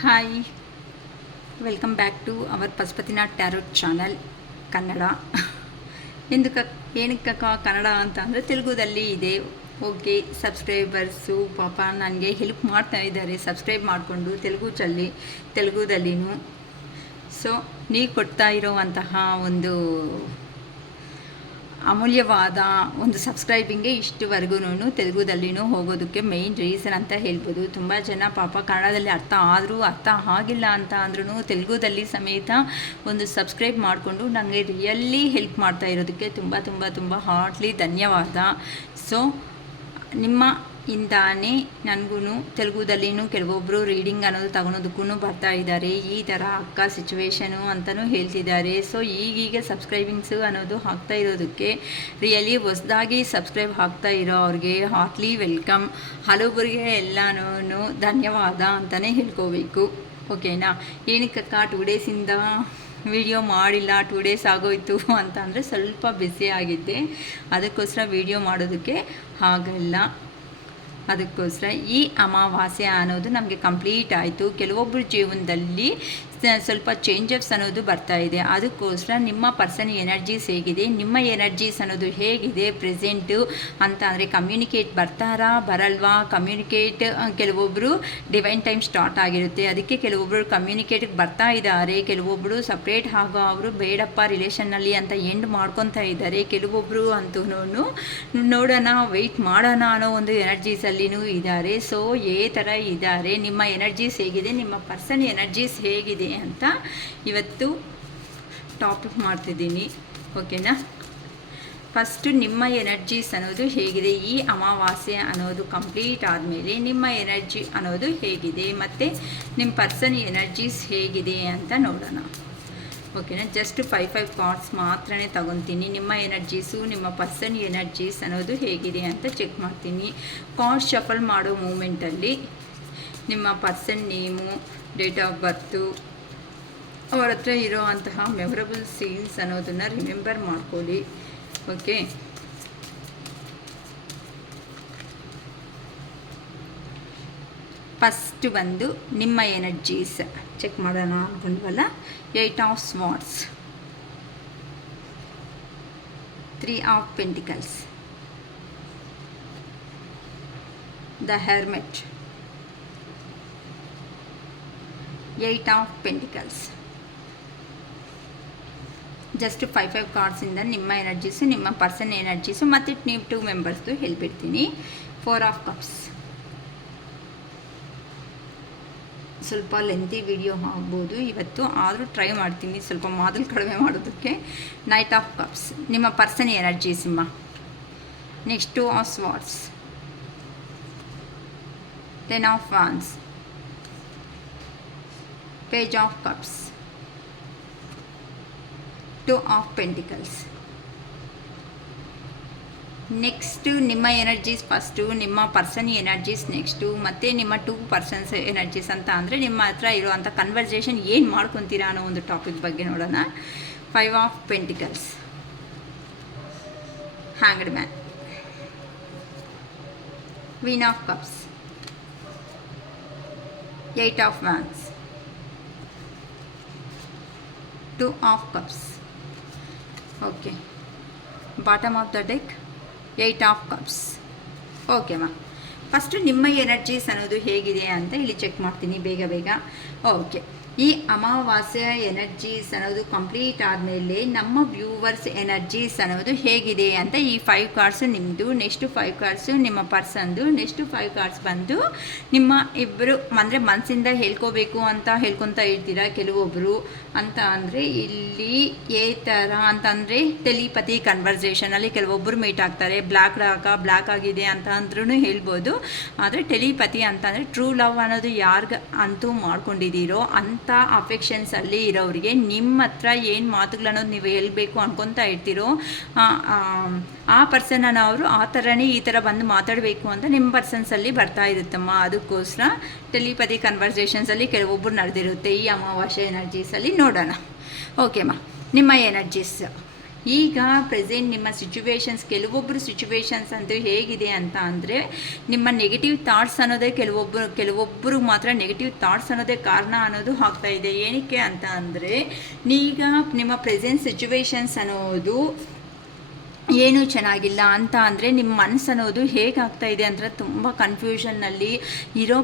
Hi, welcome back to our Pashupatinath tarot channel Kannada. ಏನಕ್ಕಕ್ಕ ಕನ್ನಡ ಅಂತ ಅಂದರೆ ತೆಲುಗುದಲ್ಲಿ ಇದೆ. ಓಕೆ, ಸಬ್ಸ್ಕ್ರೈಬರ್ಸು ಪಾಪ ನನಗೆ ಹೆಲ್ಪ್ ಮಾಡ್ತಾ ಇದ್ದಾರೆ ಸಬ್ಸ್ಕ್ರೈಬ್ ಮಾಡಿಕೊಂಡು ತೆಲುಗುದಲ್ಲಿನೂ. ಸೊ ನೀವು ಕೊಡ್ತಾ ಇರೋವಂತಹ ಒಂದು ಅಮೂಲ್ಯವಾದ ಒಂದು ಸಬ್ಸ್ಕ್ರೈಬಿಂಗ್ಗೆ ಇಷ್ಟುವರೆಗೂ ತೆಲುಗುದಲ್ಲಿನೂ ಹೋಗೋದಕ್ಕೆ ಮೇಯ್ನ್ ರೀಸನ್ ಅಂತ ಹೇಳ್ಬೋದು. ತುಂಬ ಜನ ಪಾಪ ಕನ್ನಡದಲ್ಲಿ ಅರ್ಥ ಆಗಿಲ್ಲ ಅಂತ ಅಂದ್ರೂ ತೆಲುಗುದಲ್ಲಿ ಸಮೇತ ಒಂದು ಸಬ್ಸ್ಕ್ರೈಬ್ ಮಾಡಿಕೊಂಡು ನನಗೆ ರಿಯಲಿ ಹೆಲ್ಪ್ ಮಾಡ್ತಾ ಇರೋದಕ್ಕೆ ತುಂಬ ತುಂಬ ತುಂಬ ಹಾರ್ಟ್ಲಿ ಧನ್ಯವಾದ. ಸೊ ನಿಮ್ಮ ಇಂದಾನೇ ನನಗೂ ತೆಲುಗುದಲ್ಲಿನೂ ಕೆಲವೊಬ್ಬರು ರೀಡಿಂಗ್ ಅನ್ನೋದು ತಗೊಳೋದಕ್ಕೂ ಬರ್ತಾ ಇದ್ದಾರೆ. ಈ ಥರ ಅಕ್ಕ ಸಿಚುವೇಶನು ಅಂತಲೂ ಹೇಳ್ತಿದ್ದಾರೆ. ಸೊ ಈಗೀಗ ಸಬ್ಸ್ಕ್ರೈಬಿಂಗ್ಸು ಅನ್ನೋದು ಆಗ್ತಾ ಇರೋದಕ್ಕೆ ರಿಯಲಿ ಹೊಸದಾಗಿ ಸಬ್ಸ್ಕ್ರೈಬ್ ಆಗ್ತಾ ಇರೋ ಅವ್ರಿಗೆ ಹಾರ್ಟ್ಲಿ ವೆಲ್ಕಮ್. ಹಲವರಿಗೆ ಎಲ್ಲನೂ ಧನ್ಯವಾದ ಅಂತಲೇ ಹೇಳ್ಕೋಬೇಕು. ಓಕೆನಾ? ಏನಕ್ಕಕ್ಕ 2 ಡೇಸಿಂದ ವಿಡಿಯೋ ಮಾಡಿಲ್ಲ, 2 ಡೇಸ್ ಆಗೋಯ್ತು ಅಂತ ಅಂದರೆ ಸ್ವಲ್ಪ ಬ್ಯುಸಿ ಆಗಿದ್ದೆ, ಅದಕ್ಕೋಸ್ಕರ ವಿಡಿಯೋ ಮಾಡೋದಕ್ಕೆ ಆಗಲ್ಲ. ಅದಕ್ಕೋಸ್ಕರ ಈ ಅಮಾವಾಸ್ಯೆ ಅನ್ನೋದು ನಮಗೆ ಕಂಪ್ಲೀಟ್ ಆಯಿತು. ಕೆಲವೊಬ್ಬರ ಜೀವನದಲ್ಲಿ ಸ್ವಲ್ಪ ಚೇಂಜಸ್ ಅನ್ನೋದು ಬರ್ತಾ ಇದೆ. ಅದಕ್ಕೋಸ್ಕರ ನಿಮ್ಮ ಪರ್ಸನ್ ಎನರ್ಜೀಸ್ ಹೇಗಿದೆ, ನಿಮ್ಮ ಎನರ್ಜೀಸ್ ಅನ್ನೋದು ಹೇಗಿದೆ ಪ್ರೆಸೆಂಟು ಅಂತ ಅಂದರೆ ಕಮ್ಯುನಿಕೇಟ್ ಬರ್ತಾರಾ ಬರಲ್ವಾ? ಕಮ್ಯುನಿಕೇಟ್ ಕೆಲವೊಬ್ಬರು ಡಿವೈನ್ ಟೈಮ್ ಸ್ಟಾರ್ಟ್ ಆಗಿರುತ್ತೆ, ಅದಕ್ಕೆ ಕೆಲವೊಬ್ಬರು ಕಮ್ಯುನಿಕೇಟಿಗೆ ಬರ್ತಾ ಇದ್ದಾರೆ. ಕೆಲವೊಬ್ಬರು ಸಪ್ರೇಟ್ ಆಗೋ ಅವರು ಬೇಡಪ್ಪ ರಿಲೇಷನ್ನಲ್ಲಿ ಅಂತ ಎಂಡ್ ಮಾಡ್ಕೊತಾ ಇದ್ದಾರೆ. ಕೆಲವೊಬ್ಬರು ಅಂತೂ ನೋಡೋಣ ವೆಯ್ಟ್ ಮಾಡೋಣ ಅನ್ನೋ ಒಂದು ಎನರ್ಜೀಸಲ್ಲಿನೂ ಇದ್ದಾರೆ. ಸೊ ಈ ಥರ ಇದ್ದಾರೆ. ನಿಮ್ಮ ಎನರ್ಜೀಸ್ ಹೇಗಿದೆ, ನಿಮ್ಮ ಪರ್ಸನ್ ಎನರ್ಜೀಸ್ ಹೇಗಿದೆ ಅಂತ ಇವತ್ತು ಟಾಪಿಕ್ ಮಾಡ್ತಿದ್ದೀನಿ. ಓಕೆನಾ? ಫಸ್ಟು ನಿಮ್ಮ ಎನರ್ಜೀಸ್ ಅನ್ನೋದು ಹೇಗಿದೆ, ಈ ಅಮಾವಾಸ್ಯೆ ಅನ್ನೋದು ಕಂಪ್ಲೀಟ್ ಆದಮೇಲೆ ನಿಮ್ಮ ಎನರ್ಜಿ ಅನ್ನೋದು ಹೇಗಿದೆ ಮತ್ತು ನಿಮ್ಮ ಪರ್ಸನ್ ಎನರ್ಜೀಸ್ ಹೇಗಿದೆ ಅಂತ ನೋಡೋಣ. ಓಕೆನಾ? ಜಸ್ಟ್ 5 ಕಾರ್ಡ್ಸ್ ಮಾತ್ರ ತಗೊತೀನಿ. ನಿಮ್ಮ ಎನರ್ಜೀಸು, ನಿಮ್ಮ ಪರ್ಸನ್ ಎನರ್ಜೀಸ್ ಅನ್ನೋದು ಹೇಗಿದೆ ಅಂತ ಚೆಕ್ ಮಾಡ್ತೀನಿ. ಕಾರ್ಡ್ ಶಫಲ್ ಮಾಡೋ ಮೂಮೆಂಟಲ್ಲಿ ನಿಮ್ಮ person name, date of birth, ಅವರ ಹತ್ರ ಇರೋವಂತಹ ಮೆಮೊರಬಲ್ ಸೀನ್ಸ್ ಅನ್ನೋದನ್ನು ರಿಮೆಂಬರ್ ಮಾಡ್ಕೊಳ್ಳಿ. ಓಕೆ? ಫಸ್ಟ್ ಬಂದು ನಿಮ್ಮ ಎನರ್ಜೀಸ್ ಚೆಕ್ ಮಾಡೋಣ ಅಂದ್ಕೊಂಡ್ವಲ್ಲ. 8 of swords, 3 of pentacles, the hermit, 8 of pentacles. Just 5 ಕಾರ್ಡ್ಸಿಂದ ನಿಮ್ಮ ಎನರ್ಜೀಸು, ನಿಮ್ಮ ಪರ್ಸನ್ ಎನರ್ಜೀಸು ಮತ್ತು ನೀವು 2 ಮೆಂಬರ್ಸ್ದು ಹೇಳ್ಬಿಡ್ತೀನಿ. 4 ಆಫ್ ಕಪ್ಸ್, ಸ್ವಲ್ಪ ಲೆಂತಿ ವಿಡಿಯೋ ಆಗ್ಬೋದು ಇವತ್ತು, ಆದರೂ ಟ್ರೈ ಮಾಡ್ತೀನಿ ಸ್ವಲ್ಪ ಮಾದಲು ಕಡಿಮೆ ಮಾಡೋದಕ್ಕೆ. ನೈಟ್ ಆಫ್ ಕಪ್ಸ್, ನಿಮ್ಮ ಪರ್ಸನ್ ಎನರ್ಜೀಸಮ್ಮ. Next 2 of swords, 10 of wands, page of cups, 2 of pentacles. Next ನಿಮ್ಮ ಎನರ್ಜೀಸ್ ಫಸ್ಟು, ನಿಮ್ಮ ಪರ್ಸನ್ ಎನರ್ಜೀಸ್ ನೆಕ್ಸ್ಟು, ಮತ್ತು ನಿಮ್ಮ 2 ಪರ್ಸನ್ಸ್ ಎನರ್ಜೀಸ್ ಅಂತ ಅಂದರೆ ನಿಮ್ಮ ಹತ್ರ ಇರುವಂಥ ಕನ್ವರ್ಸೇಷನ್ ಏನು ಮಾಡ್ಕೊತೀರಾ ಅನ್ನೋ ಒಂದು ಟಾಪಿಕ್ ಬಗ್ಗೆ ನೋಡೋಣ. 5 of pentacles, hanged man, queen of cups, 8 of wands, 2 of cups. Okay, bottom of the deck 8 of cups. ಓಕೆಮ್ಮ, ಫಸ್ಟು ನಿಮ್ಮ ಎನರ್ಜೀಸ್ ಅನ್ನೋದು ಹೇಗಿದೆ ಅಂತ ಇಲ್ಲಿ ಚೆಕ್ ಮಾಡ್ತೀನಿ ಬೇಗ. ಓಕೆ, ಈ ಅಮಾವಾಸ್ಯೆ ಎನರ್ಜೀಸ್ ಅನ್ನೋದು ಕಂಪ್ಲೀಟ್ ಆದಮೇಲೆ ನಮ್ಮ ವ್ಯೂವರ್ಸ್ ಎನರ್ಜೀಸ್ ಅನ್ನೋದು ಹೇಗಿದೆ ಅಂತ ಈ 5 ಕಾರ್ಡ್ಸು ನಿಮ್ಮದು, ನೆಕ್ಸ್ಟು 5 ಕಾರ್ಡ್ಸು ನಿಮ್ಮ ಪರ್ಸನ್ದು, ನೆಕ್ಸ್ಟು 5 ಕಾರ್ಡ್ಸ್ ಬಂದು ನಿಮ್ಮ ಇಬ್ಬರು ಅಂದರೆ ಮನಸ್ಸಿಂದ ಹೇಳ್ಕೋಬೇಕು ಅಂತ ಹೇಳ್ಕೊತಾ ಇರ್ತೀರ ಕೆಲವೊಬ್ಬರು ಅಂತ ಅಂದರೆ ಇಲ್ಲಿ ಏ ಥರ ಅಂತಂದರೆ ಟೆಲಿಪತಿ ಕನ್ವರ್ಸೇಷನಲ್ಲಿ ಕೆಲವೊಬ್ಬರು ಮೀಟ್ ಆಗ್ತಾರೆ. ಬ್ಲ್ಯಾಕ್ ಆಗಿದೆ ಅಂತ ಅಂದ್ರೂ ಹೇಳ್ಬೋದು. ಆದರೆ ಟೆಲಿಪತಿ ಅಂತಂದರೆ ಟ್ರೂ ಲವ್ ಅನ್ನೋದು ಯಾರಿಗೆ ಅಂತೂ ಮಾಡ್ಕೊಂಡಿದ್ದೀರೋ ಅಂಥ ಅಫೆಕ್ಷನ್ಸಲ್ಲಿ ಇರೋರಿಗೆ ನಿಮ್ಮ ಹತ್ರ ಏನು ಮಾತುಗಳನ್ನೋದು ನೀವು ಹೇಳ್ಬೇಕು ಅನ್ಕೊತಾ ಇರ್ತೀರೋ ಆ ಪರ್ಸನನ್ನು ಅವರು ಆ ಥರನೇ ಈ ಥರ ಬಂದು ಮಾತಾಡಬೇಕು ಅಂತ ನಿಮ್ಮ ಪರ್ಸನ್ಸಲ್ಲಿ ಬರ್ತಾ ಇರುತ್ತಮ್ಮ. ಅದಕ್ಕೋಸ್ಕರ ಟೆಲಿಪತಿ ಕನ್ವರ್ಸೇಷನ್ಸಲ್ಲಿ ಕೆಲವೊಬ್ಬರು ನಡೆದಿರುತ್ತೆ. ಈ ಅಮಾವಾಸ್ಯೆ ಎನರ್ಜೀಸಲ್ಲಿ ನೋಡೋಣ. ಓಕೆಮ್ಮ, ನಿಮ್ಮ ಎನರ್ಜೀಸ್ ಈಗ ಪ್ರೆಸೆಂಟ್ ನಿಮ್ಮ ಸಿಚುವೇಶನ್ಸ್, ಕೆಲವೊಬ್ಬರು ಸಿಚುವೇಶನ್ಸ್ ಅಂತೂ ಹೇಗಿದೆ ಅಂತ ಅಂದರೆ, ನಿಮ್ಮ ನೆಗೆಟಿವ್ ಥಾಟ್ಸ್ ಅನ್ನೋದೇ ಕೆಲವೊಬ್ಬರು ಮಾತ್ರ ನೆಗೆಟಿವ್ ಥಾಟ್ಸ್ ಅನ್ನೋದೇ ಕಾರಣ ಅನ್ನೋದು ಆಗ್ತಾ ಇದೆ. ಏನಕ್ಕೆ ಅಂತ ಅಂದರೆ, ಈಗ ನಿಮ್ಮ ಪ್ರೆಸೆಂಟ್ ಸಿಚುವೇಶನ್ಸ್ ಅನ್ನೋದು ಏನೂ ಚೆನ್ನಾಗಿಲ್ಲ ಅಂತ ಅಂದರೆ, ನಿಮ್ಮ ಮನಸ್ಸು ಅನ್ನೋದು ಹೇಗಾಗ್ತಾ ಇದೆ ಅಂದರೆ, ತುಂಬ ಕನ್ಫ್ಯೂಷನ್ನಲ್ಲಿ ಇರೋ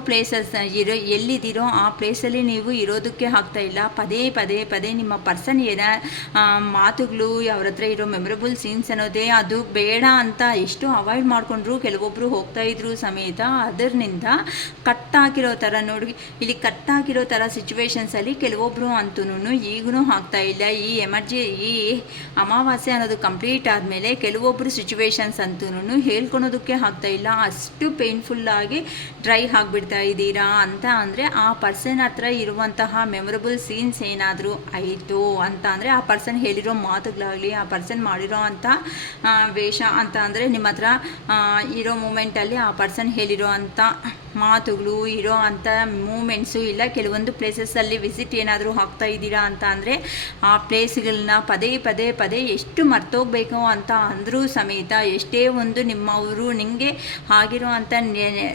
ಎಲ್ಲಿದ್ದೀರೋ ಆ ಪ್ಲೇಸಲ್ಲಿ ನೀವು ಇರೋದಕ್ಕೆ ಆಗ್ತಾಯಿಲ್ಲ. ಪದೇ ಪದೇ ಪದೇ ನಿಮ್ಮ ಪರ್ಸನ್ ಮಾತುಗಳು, ಅವ್ರ ಹತ್ರ ಇರೋ ಮೆಮೊರಬಲ್ ಸೀನ್ಸ್ ಅನ್ನೋದೇ ಅದು ಬೇಡ ಅಂತ ಎಷ್ಟು ಅವಾಯ್ಡ್ ಮಾಡಿಕೊಂಡ್ರು ಕೆಲವೊಬ್ಬರು ಹೋಗ್ತಾಯಿದ್ರು ಸಮೇತ ಅದರಿಂದ ಕಟ್ಟಾಕಿರೋ ಥರ ನೋಡಿ, ಇಲ್ಲಿ ಕಟ್ಟಾಕಿರೋ ಥರ ಸಿಚುವೇಶನ್ಸಲ್ಲಿ ಕೆಲವೊಬ್ಬರು ಅಂತೂ ಈಗೂ ಆಗ್ತಾಯಿಲ್ಲ. ಈ ಅಮಾವಾಸ್ಯೆ ಅನ್ನೋದು ಕಂಪ್ಲೀಟ್ ಆದಮೇಲೆ ಕೆಲವೊಬ್ಬರು ಸಿಚುವೇಶನ್ಸ್ ಅಂತೂ ಹೇಳ್ಕೊಳೋದಕ್ಕೆ ಆಗ್ತಾ ಇಲ್ಲ, ಅಷ್ಟು ಪೇನ್ಫುಲ್ಲಾಗಿ ಡ್ರೈ ಆಗಿಬಿಡ್ತಾ ಇದ್ದೀರಾ ಅಂತ ಅಂದರೆ, ಆ ಪರ್ಸನ್ ಹತ್ರ ಇರುವಂತಹ ಮೆಮೊರಬಲ್ ಸೀನ್ಸ್ ಏನಾದರೂ ಆಯಿತು ಅಂತ ಅಂದರೆ, ಆ ಪರ್ಸನ್ ಹೇಳಿರೋ ಮಾತುಗಳಾಗಲಿ, ಆ ಪರ್ಸನ್ ಮಾಡಿರೋ ಅಂಥ ವೇಷ ಅಂತ ಅಂದರೆ, ನಿಮ್ಮ ಹತ್ರ ಇರೋ ಮೂಮೆಂಟಲ್ಲಿ ಆ ಪರ್ಸನ್ ಹೇಳಿರೋ ಅಂಥ ಮಾತುಗಳು, ಇರೋ ಅಂಥ ಮೂಮೆಂಟ್ಸು ಇಲ್ಲ. ಕೆಲವೊಂದು ಪ್ಲೇಸಸ್ಸಲ್ಲಿ ವಿಸಿಟ್ ಏನಾದರೂ ಆಗ್ತಾ ಇದ್ದೀರಾ ಅಂತ ಅಂದರೆ, ಆ ಪ್ಲೇಸ್ಗಳನ್ನ ಪದೇ ಪದೇ ಪದೇ ಎಷ್ಟು ಮರ್ತೋಗ್ಬೇಕು ಅಂತ ಅಂದರೂ ಸಮೇತ, ಎಷ್ಟೇ ಒಂದು ನಿಮ್ಮವರು ನಿಮಗೆ ಆಗಿರೋ ಅಂಥ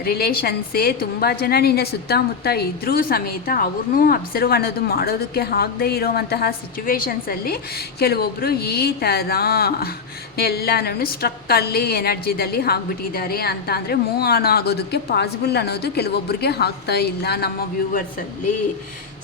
ರಿಲೇಷನ್ಸೇ ತುಂಬ ಜನ ನಿನ್ನ ಸುತ್ತಮುತ್ತ ಇದ್ದರೂ ಸಮೇತ ಅವ್ರನ್ನೂ ಅಬ್ಸರ್ವ್ ಅನ್ನೋದು ಮಾಡೋದಕ್ಕೆ ಆಗದೇ ಇರೋವಂತಹ ಸಿಚುವೇಶನ್ಸಲ್ಲಿ ಕೆಲವೊಬ್ಬರು ಈ ಥರ ಎಲ್ಲನೂ ಸ್ಟ್ರಕ್ಕಲ್ಲಿ ಎನರ್ಜಿದಲ್ಲಿ ಆಗಿಬಿಟ್ಟಿದ್ದಾರೆ ಅಂತ ಅಂದರೆ, ಮೂವ್ ಆನ್ ಆಗೋದಕ್ಕೆ ಪಾಸಿಬಲ್ ಅನ್ನೋದು ಕೆಲವೊಬ್ಬರಿಗೆ ಆಗ್ತಾ ಇಲ್ಲ ನಮ್ಮ ವ್ಯೂವರ್ಸಲ್ಲಿ.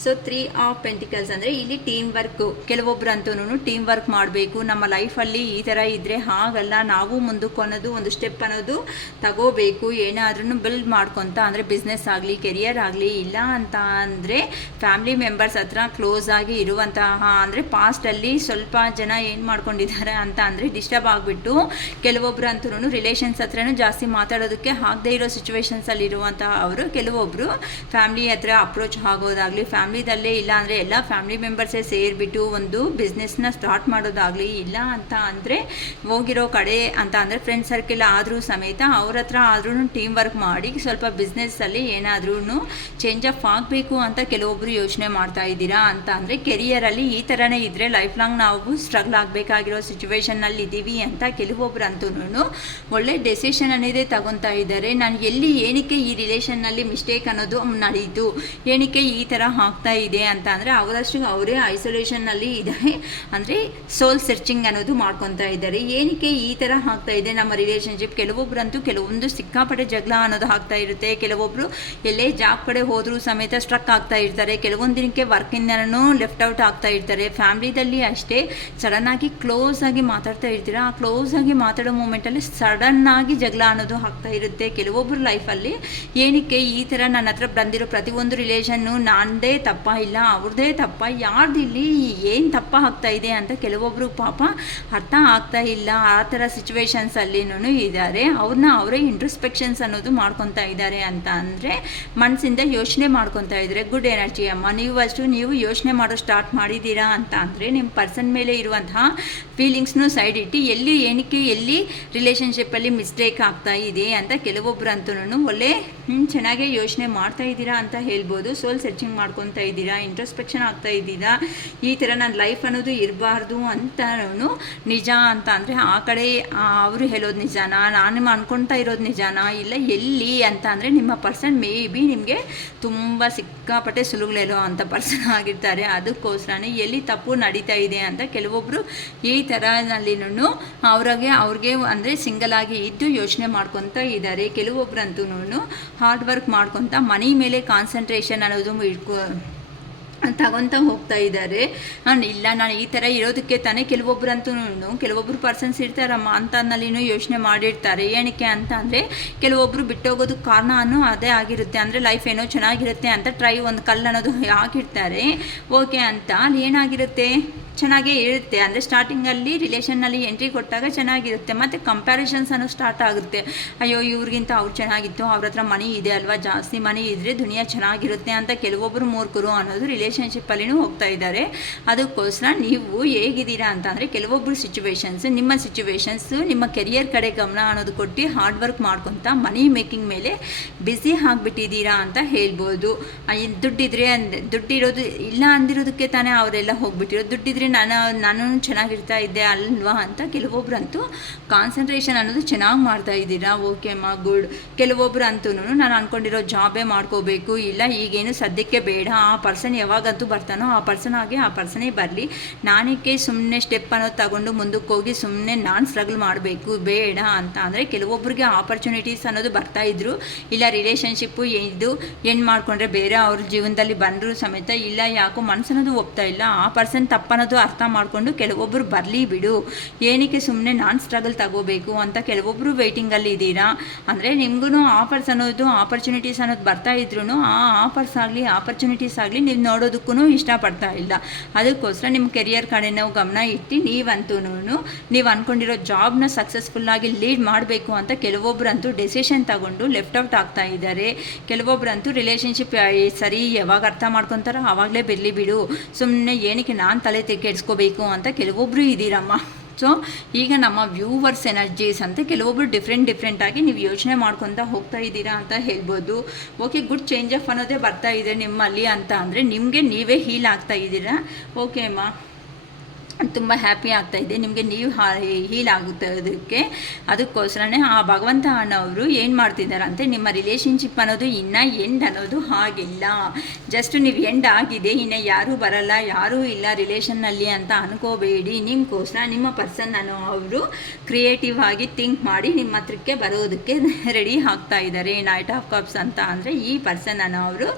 ಸೊ 3 ಆಫ್ ಪೆಂಟಿಕಲ್ಸ್ ಅಂದರೆ ಇಲ್ಲಿ ಟೀಮ್ ವರ್ಕು. ಕೆಲವೊಬ್ಬರಂತೂ ಟೀಮ್ ವರ್ಕ್ ಮಾಡಬೇಕು, ನಮ್ಮ ಲೈಫಲ್ಲಿ ಈ ಥರ ಇದ್ದರೆ ಹಾಗಲ್ಲ, ನಾವು ಮುಂದಕ್ಕೆ ಅನ್ನೋದು ಒಂದು ಸ್ಟೆಪ್ ಅನ್ನೋದು ತಗೋಬೇಕು. ಏನಾದ್ರೂ ಬಿಲ್ಡ್ ಮಾಡ್ಕೊತ ಅಂದರೆ ಬಿಸ್ನೆಸ್ ಆಗಲಿ, ಕೆರಿಯರ್ ಆಗಲಿ, ಇಲ್ಲ ಅಂತ ಅಂದರೆ ಫ್ಯಾಮಿಲಿ ಮೆಂಬರ್ಸ್ ಹತ್ರ ಕ್ಲೋಸ್ ಆಗಿ ಇರುವಂತಹ ಅಂದರೆ ಪಾಸ್ಟಲ್ಲಿ ಸ್ವಲ್ಪ ಜನ ಏನು ಮಾಡ್ಕೊಂಡಿದ್ದಾರೆ ಅಂತ ಅಂದರೆ ಡಿಸ್ಟರ್ಬ್ ಆಗಿಬಿಟ್ಟು ಕೆಲವೊಬ್ಬರು ಅಂತೂ ರಿಲೇಷನ್ಸ್ ಹತ್ರನೂ ಜಾಸ್ತಿ ಮಾತಾಡೋದಕ್ಕೆ ಆಗದೇ ಇರೋ ಸಿಚುವೇಶನ್ಸಲ್ಲಿ ಇರುವಂತಹ ಅವರು ಕೆಲವೊಬ್ಬರು ಫ್ಯಾಮಿಲಿ ಹತ್ರ ಅಪ್ರೋಚ್ ಆಗೋದಾಗಲಿ, ಫ್ಯಾಮಿಲಿದಲ್ಲೇ ಇಲ್ಲ ಅಂದರೆ ಎಲ್ಲ ಫ್ಯಾಮಿಲಿ ಮೆಂಬರ್ಸೇ ಸೇರಿಬಿಟ್ಟು ಒಂದು ಬಿಸ್ನೆಸ್ನ ಸ್ಟಾರ್ಟ್ ಮಾಡೋದಾಗಲಿ, ಇಲ್ಲ ಅಂತ ಅಂದರೆ ಹೋಗಿರೋ ಕಡೆ ಅಂತ ಅಂದರೆ ಫ್ರೆಂಡ್ ಸರ್ಕಲ್ ಆದರೂ ಸಮೇತ ಅವ್ರ ಹತ್ರ ಆದ್ರೂ ಟೀಮ್ ವರ್ಕ್ ಮಾಡಿ ಸ್ವಲ್ಪ ಬಿಸ್ನೆಸ್ಸಲ್ಲಿ ಏನಾದ್ರೂ ಚೇಂಜ್ ಆಫ್ ಆಗಬೇಕು ಅಂತ ಕೆಲವೊಬ್ಬರು ಯೋಚನೆ ಮಾಡ್ತಾ ಇದ್ದೀರಾ ಅಂತ ಅಂದರೆ, ಕೆರಿಯರಲ್ಲಿ ಈ ಥರನೇ ಇದ್ದರೆ ಲೈಫ್ ಲಾಂಗ್ ನಾವು ಸ್ಟ್ರಗಲ್ ಆಗಬೇಕಾಗಿರೋ ಸಿಚುವೇಷನ್ನಲ್ಲಿ ಇದ್ದೀವಿ ಅಂತ ಕೆಲವೊಬ್ಬರು ಅಂತೂ ಒಳ್ಳೆ ಡೆಸಿಷನ್ ಅನ್ನೋದೇ ತಗೊತಾ ಇದ್ದಾರೆ. ನಾನು ಎಲ್ಲಿ ಏನಕ್ಕೆ ಈ ರಿಲೇಷನ್ನಲ್ಲಿ ಮಿಸ್ಟೇಕ್ ಅನ್ನೋದು ನಡೀತು, ಏನಕ್ಕೆ ಈ ಥರ ಆಗ್ತಾ ಇದೆ ಅಂತ ಅಂದರೆ ಅವರಷ್ಟು ಅವರೇ ಐಸೋಲೇಷನ್ನಲ್ಲಿ ಇದ್ದಾರೆ, ಅಂದರೆ ಸೋಲ್ ಸರ್ಚಿಂಗ್ ಅನ್ನೋದು ಮಾಡ್ಕೊತಾ ಇದ್ದಾರೆ. ಏನಕ್ಕೆ ಈ ಥರ ಆಗ್ತಾ ಇದೆ ನಮ್ಮ ರಿಲೇಷನ್ಶಿಪ್. ಕೆಲವೊಬ್ಬರಂತೂ ಕೆಲವೊಂದು ಸಿಕ್ಕಾಪಟ್ಟೆ ಜಗಳ ಅನ್ನೋದು ಆಗ್ತಾ ಇರುತ್ತೆ. ಕೆಲವೊಬ್ಬರು ಎಲ್ಲೇ ಜಾಬ್ ಕಡೆ ಹೋದರೂ ಸಮೇತ ಸ್ಟ್ರಕ್ ಆಗ್ತಾ ಇರ್ತಾರೆ. ಕೆಲವೊಂದು ದಿನಕ್ಕೆ ವರ್ಕಿಂದನೂ ಲೆಫ್ಟ್ ಔಟ್ ಆಗ್ತಾ ಇರ್ತಾರೆ. ಫ್ಯಾಮಿಲಿದಲ್ಲಿ ಅಷ್ಟೇ ಸಡನ್ನಾಗಿ ಕ್ಲೋಸ್ ಆಗಿ ಮಾತಾಡ್ತಾ ಇರ್ತೀರ, ಆ ಕ್ಲೋಸ್ ಆಗಿ ಮಾತಾಡೋ ಮೂಮೆಂಟಲ್ಲಿ ಸಡನ್ನಾಗಿ ಜಗಳ ಅನ್ನೋದು ಆಗ್ತಾ ಇರುತ್ತೆ ಕೆಲವೊಬ್ಬರು ಲೈಫಲ್ಲಿ. ಏನಕ್ಕೆ ಈ ಥರ ನನ್ನ ಹತ್ರ ಬಂದಿರೋ ಪ್ರತಿಯೊಂದು ರಿಲೇಷನ್ನು ನಂದೇ ತಪ್ಪ ಇಲ್ಲ ಅವ್ರದ್ದೇ ತಪ್ಪ, ಯಾರ್ದಿಲ್ಲಿ ಏನು ತಪ್ಪ ಆಗ್ತಾ ಇದೆ ಅಂತ ಕೆಲವೊಬ್ಬರು ಪಾಪ ಅರ್ಥ ಆಗ್ತಾ ಇಲ್ಲ. ಆ ಥರ ಸಿಚುವೇಶನ್ಸಲ್ಲಿನೂ ಇದ್ದಾರೆ. ಅವ್ರನ್ನ ಅವರೇ ಇಂಟ್ರಸ್ಪೆಕ್ಷನ್ಸ್ ಅನ್ನೋದು ಮಾಡ್ಕೊತಾ ಇದ್ದಾರೆ ಅಂತ ಅಂದರೆ ಮನಸ್ಸಿಂದ ಯೋಚನೆ ಮಾಡ್ಕೊತಾ ಇದ್ದಾರೆ. ಗುಡ್ ಎನರ್ಜಿ ಅಮ್ಮ, ನೀವು ಯೋಚನೆ ಮಾಡೋ ಸ್ಟಾರ್ಟ್ ಮಾಡಿದ್ದೀರಾ ಅಂತ ಅಂದರೆ ನಿಮ್ಮ ಪರ್ಸನ್ ಮೇಲೆ ಇರುವಂತಹ ಫೀಲಿಂಗ್ಸ್ನೂ ಸೈಡ್ ಇಟ್ಟು ಎಲ್ಲಿ ರಿಲೇಷನ್ಶಿಪ್ಪಲ್ಲಿ ಮಿಸ್ಟೇಕ್ ಆಗ್ತಾ ಇದೆ ಅಂತ ಕೆಲವೊಬ್ಬರಂತೂ ಒಳ್ಳೆ ಚೆನ್ನಾಗೇ ಯೋಚನೆ ಮಾಡ್ತಾ ಇದ್ದೀರಾ ಅಂತ ಹೇಳ್ಬೋದು. ಸೋಲ್ ಸರ್ಚಿಂಗ್ ಮಾಡ್ಕೊತಾ ಇದ್ದೀರಾ, ಇಂಟ್ರಸ್ಪೆಕ್ಷನ್ ಆಗ್ತಾ ಇದ್ದೀರಾ. ಈ ಥರ ನನ್ನ ಲೈಫ್ ಅನ್ನೋದು ಇರಬಾರ್ದು ಅಂತ ನಿಜ ಅಂತ ಅಂದರೆ ಆ ಕಡೆ ಅವರು ಹೇಳೋದು ನಿಜಾನಾ, ನಾನು ಅಂದ್ಕೊಳ್ತಾ ಇರೋದು ನಿಜಾನಾ, ಇಲ್ಲ ಎಲ್ಲಿ ಅಂತ ಅಂದರೆ ನಿಮ್ಮ ಪರ್ಸನ್ ಮೇ ಬಿ ನಿಮಗೆ ತುಂಬ ಸಿಕ್ಕಾಪಟ್ಟೆ ಸುಲುಗಳೇಳೋ ಅಂಥ ಪರ್ಸನ್ ಆಗಿರ್ತಾರೆ. ಅದಕ್ಕೋಸ್ಕರನೇ ಎಲ್ಲಿ ತಪ್ಪು ನಡೀತಾ ಇದೆ ಅಂತ ಕೆಲವೊಬ್ಬರು ಈ ಥರನಲ್ಲಿನೂ ಅವ್ರಿಗೆ ಅಂದರೆ ಸಿಂಗಲ್ ಆಗಿ ಇದ್ದು ಯೋಚನೆ ಮಾಡ್ಕೊತಾ ಇದ್ದಾರೆ. ಕೆಲವೊಬ್ಬರಂತೂ ಹಾರ್ಡ್ ವರ್ಕ್ ಮಾಡ್ಕೊತ ಮನಿ ಮೇಲೆ ಕಾನ್ಸಂಟ್ರೇಷನ್ ಅನ್ನೋದು ತಗೊತ ಹೋಗ್ತಾ ಇದ್ದಾರೆ. ನಾನು ಈ ಥರ ಇರೋದಕ್ಕೆ ತಾನೇ ಕೆಲವೊಬ್ಬರು ಪರ್ಸನ್ಸ್ ಇರ್ತಾರಮ್ಮ ಅಂತನಲ್ಲಿನೂ ಯೋಚನೆ ಮಾಡಿರ್ತಾರೆ. ಏನಕ್ಕೆ ಅಂತ ಅಂದರೆ ಕೆಲವೊಬ್ಬರು ಬಿಟ್ಟೋಗೋದಕ್ಕೆ ಕಾರಣ ಅದೇ ಆಗಿರುತ್ತೆ. ಅಂದರೆ ಲೈಫ್ ಏನೋ ಚೆನ್ನಾಗಿರುತ್ತೆ ಅಂತ ಒಂದು ಕಲ್ಲು ಅನ್ನೋದು ಹಾಕಿರ್ತಾರೆ. ಓಕೆ ಅಂತ ಅಲ್ಲಿ ಏನಾಗಿರುತ್ತೆ, ಚೆನ್ನಾಗೇ ಇರುತ್ತೆ. ಅಂದರೆ ಸ್ಟಾರ್ಟಿಂಗಲ್ಲಿ ರಿಲೇಷನ್ನಲ್ಲಿ ಎಂಟ್ರಿ ಕೊಟ್ಟಾಗ ಚೆನ್ನಾಗಿರುತ್ತೆ, ಮತ್ತು ಕಂಪ್ಯಾರಿಷನ್ಸ್ ಅನ್ನೋ ಸ್ಟಾರ್ಟ್ ಆಗುತ್ತೆ. ಅಯ್ಯೋ ಇವ್ರಿಗಿಂತ ಅವ್ರು ಚೆನ್ನಾಗಿತ್ತು, ಅವ್ರ ಹತ್ರ ಮನಿ ಇದೆ ಅಲ್ವಾ, ಜಾಸ್ತಿ ಮನಿ ಇದ್ದರೆ ದುನಿಯಾ ಚೆನ್ನಾಗಿರುತ್ತೆ ಅಂತ ಕೆಲವೊಬ್ಬರು ಮೂರ್ಖರು ಅನ್ನೋದು ರಿಲೇಷನ್ಶಿಪ್ಪಲ್ಲಿನೂ ಹೋಗ್ತಾ ಇದ್ದಾರೆ. ಅದಕ್ಕೋಸ್ಕರ ನೀವು ಹೇಗಿದ್ದೀರಾ ಅಂತ ಅಂದರೆ ಕೆಲವೊಬ್ಬರು ನಿಮ್ಮ ಸಿಚುವೇಶನ್ಸು ನಿಮ್ಮ ಕೆರಿಯರ್ ಕಡೆ ಗಮನ ಅನ್ನೋದು ಕೊಟ್ಟು ಹಾರ್ಡ್ ವರ್ಕ್ ಮಾಡ್ಕೊತ ಮನಿ ಮೇಕಿಂಗ್ ಮೇಲೆ ಬ್ಯುಸಿ ಆಗಿಬಿಟ್ಟಿದ್ದೀರಾ ಅಂತ ಹೇಳ್ಬೋದು. ದುಡ್ಡಿರೋದು ಇಲ್ಲ ಅಂದಿರೋದಕ್ಕೆ ತಾನೇ ಅವರೆಲ್ಲ ಹೋಗ್ಬಿಟ್ಟಿರೋದು. ದುಡ್ಡಿದ್ರೆ ಇದ್ದಿದ್ರೆ ನಾನು ಚೆನ್ನಾಗಿರ್ತಾ ಇದ್ದೆ ಅಲ್ವಾ ಅಂತ ಕೆಲವೊಬ್ರಂತೂ ಕಾನ್ಸಂಟ್ರೇಷನ್ ಅನ್ನೋದು ಚೆನ್ನಾಗಿ ಮಾಡ್ತಾ ಇದ್ದೀರಾ. ಓಕೆ ಅಮ್ಮ, ಗುಡ್. ಕೆಲವೊಬ್ರು ಅಂತೂ ನಾನು ಅಂದ್ಕೊಂಡಿರೋ ಜಾಬೇ ಮಾಡ್ಕೋಬೇಕು, ಇಲ್ಲ ಈಗೇನು ಸದ್ಯಕ್ಕೆ ಬೇಡ, ಆ ಪರ್ಸನ್ ಯಾವಾಗಂತೂ ಬರ್ತಾನೋ ಆ ಪರ್ಸನ್ ಆಗಿ ಆ ಪರ್ಸನೇ ಬರಲಿ, ನಾನಕ್ಕೆ ಸುಮ್ಮನೆ ಸ್ಟೆಪ್ ಅನ್ನೋದು ತಗೊಂಡು ಮುಂದಕ್ಕೆ ಹೋಗಿ ಸುಮ್ಮನೆ ನಾನು ಸ್ಟ್ರಗಲ್ ಮಾಡಬೇಕು ಬೇಡ ಅಂತ ಅಂದರೆ ಕೆಲವೊಬ್ರಿಗೆ ಆಪರ್ಚುನಿಟೀಸ್ ಅನ್ನೋದು ಬರ್ತಾಯಿದ್ರು. ಇಲ್ಲ ರಿಲೇಷನ್ಶಿಪ್ಪು ಇದು ಏನು ಮಾಡಿಕೊಂಡ್ರೆ ಬೇರೆ ಅವ್ರ ಜೀವನದಲ್ಲಿ ಬಂದರೂ ಸಮೇತ ಇಲ್ಲ ಯಾಕೋ ಮನಸ್ಸನ್ನೋದು ಒಪ್ತಾ ಇಲ್ಲ, ಆ ಪರ್ಸನ್ ತಪ್ಪನ್ನೋದು ಅರ್ಥ ಮಾಡಿಕೊಂಡು ಕೆಲವೊಬ್ಬರು ಬರಲಿ ಬಿಡು, ಏನಕ್ಕೆ ಸುಮ್ಮನೆ ನಾನು ಸ್ಟ್ರಗಲ್ ತಗೋಬೇಕು ಅಂತ ಕೆಲವೊಬ್ಬರು ವೆಯ್ಟಿಂಗಲ್ಲಿ ಇದ್ದೀರಾ. ಅಂದರೆ ನಿಮಗೂ ಆಫರ್ಸ್ ಅನ್ನೋದು ಆಪರ್ಚುನಿಟೀಸ್ ಅನ್ನೋದು ಬರ್ತಾ ಇದ್ರೂ ಆ ಆಫರ್ಸ್ ಆಗಲಿ ಆಪರ್ಚುನಿಟೀಸ್ ಆಗಲಿ ನೀವು ನೋಡೋದಕ್ಕೂ ಇಷ್ಟಪಡ್ತಾ ಇಲ್ಲ. ಅದಕ್ಕೋಸ್ಕರ ನಿಮ್ಮ ಕೆರಿಯರ್ ಕಡೆ ನಾವು ಗಮನ ಇಟ್ಟು ನೀವಂತೂ ನೀವು ಅಂದ್ಕೊಂಡಿರೋ ಜಾಬ್ನ ಸಕ್ಸಸ್ಫುಲ್ಲಾಗಿ ಲೀಡ್ ಮಾಡಬೇಕು ಅಂತ ಕೆಲವೊಬ್ಬರಂತೂ ಡೆಸಿಷನ್ ತಗೊಂಡು ಲೆಫ್ಟ್ ಔಟ್ ಆಗ್ತಾ ಇದ್ದಾರೆ. ಕೆಲವೊಬ್ಬರಂತೂ ರಿಲೇಷನ್ಶಿಪ್ ಸರಿ ಯಾವಾಗ ಅರ್ಥ ಮಾಡ್ಕೊತಾರೋ ಆವಾಗಲೇ ಬರಲಿ ಬಿಡು, ಸುಮ್ಮನೆ ಏನಕ್ಕೆ ನಾನು ತಲೆ ಕೆಡಿಸ್ಕೋಬೇಕು ಅಂತ ಕೆಲವೊಬ್ಬರು ಇದ್ದೀರಮ್ಮ. ಸೊ ಈಗ ನಮ್ಮ ವ್ಯೂವರ್ಸ್ ಎನರ್ಜೀಸ್ ಅಂತ ಕೆಲವೊಬ್ಬರು ಡಿಫ್ರೆಂಟಾಗಿ ನೀವು ಯೋಚನೆ ಮಾಡ್ಕೊತಾ ಹೋಗ್ತಾ ಇದ್ದೀರಾ ಅಂತ ಹೇಳ್ಬೋದು. ಓಕೆ, ಗುಡ್ ಚೇಂಜ್ ಆಫ್ ಅನ್ನೋದೇ ಬರ್ತಾ ಇದೆ ನಿಮ್ಮಲ್ಲಿ ಅಂತ ಅಂದರೆ ನಿಮಗೆ ನೀವೇ ಹೀಲ್ ಆಗ್ತಾ ಇದ್ದೀರಾ. ಓಕೆ ಅಮ್ಮ, ತುಂಬ ಹ್ಯಾಪಿ ಆಗ್ತಾಯಿದೆ ನಿಮಗೆ, ನೀವು ಹೀಲ್ ಆಗುತ್ತದಕ್ಕೆ. ಅದಕ್ಕೋಸ್ಕರನೇ ಆ ಭಗವಂತ ಅಣ್ಣವರು ಏನು ಮಾಡ್ತಿದ್ದಾರಂತೆ, ನಿಮ್ಮ ರಿಲೇಷನ್ಶಿಪ್ ಅನ್ನೋದು ಇನ್ನೂ ಎಂಡ್ ಅನ್ನೋದು ಆಗಿಲ್ಲ, ಜಸ್ಟ್ ನೀವು ಎಂಡ್ ಆಗಿದೆ, ಇನ್ನು ಯಾರೂ ಬರಲ್ಲ, ಯಾರೂ ಇಲ್ಲ ರಿಲೇಷನ್ನಲ್ಲಿ ಅಂತ ಅನ್ಕೋಬೇಡಿ. ನಿಮಗೋಸ್ಕರ ನಿಮ್ಮ ಪರ್ಸನ್ ಅನ್ನೋ ಅವರು ಕ್ರಿಯೇಟಿವ್ ಆಗಿ ಥಿಂಕ್ ಮಾಡಿ ನಿಮ್ಮ ಹತ್ರಕ್ಕೆ ಬರೋದಕ್ಕೆ ರೆಡಿ ಆಗ್ತಾ ಇದ್ದಾರೆ. ನೈಟ್ ಆಫ್ ಕಪ್ಸ್ ಅಂತ ಅಂದರೆ ಈ ಪರ್ಸನ್ ಅನ್ನೋ ಅವರು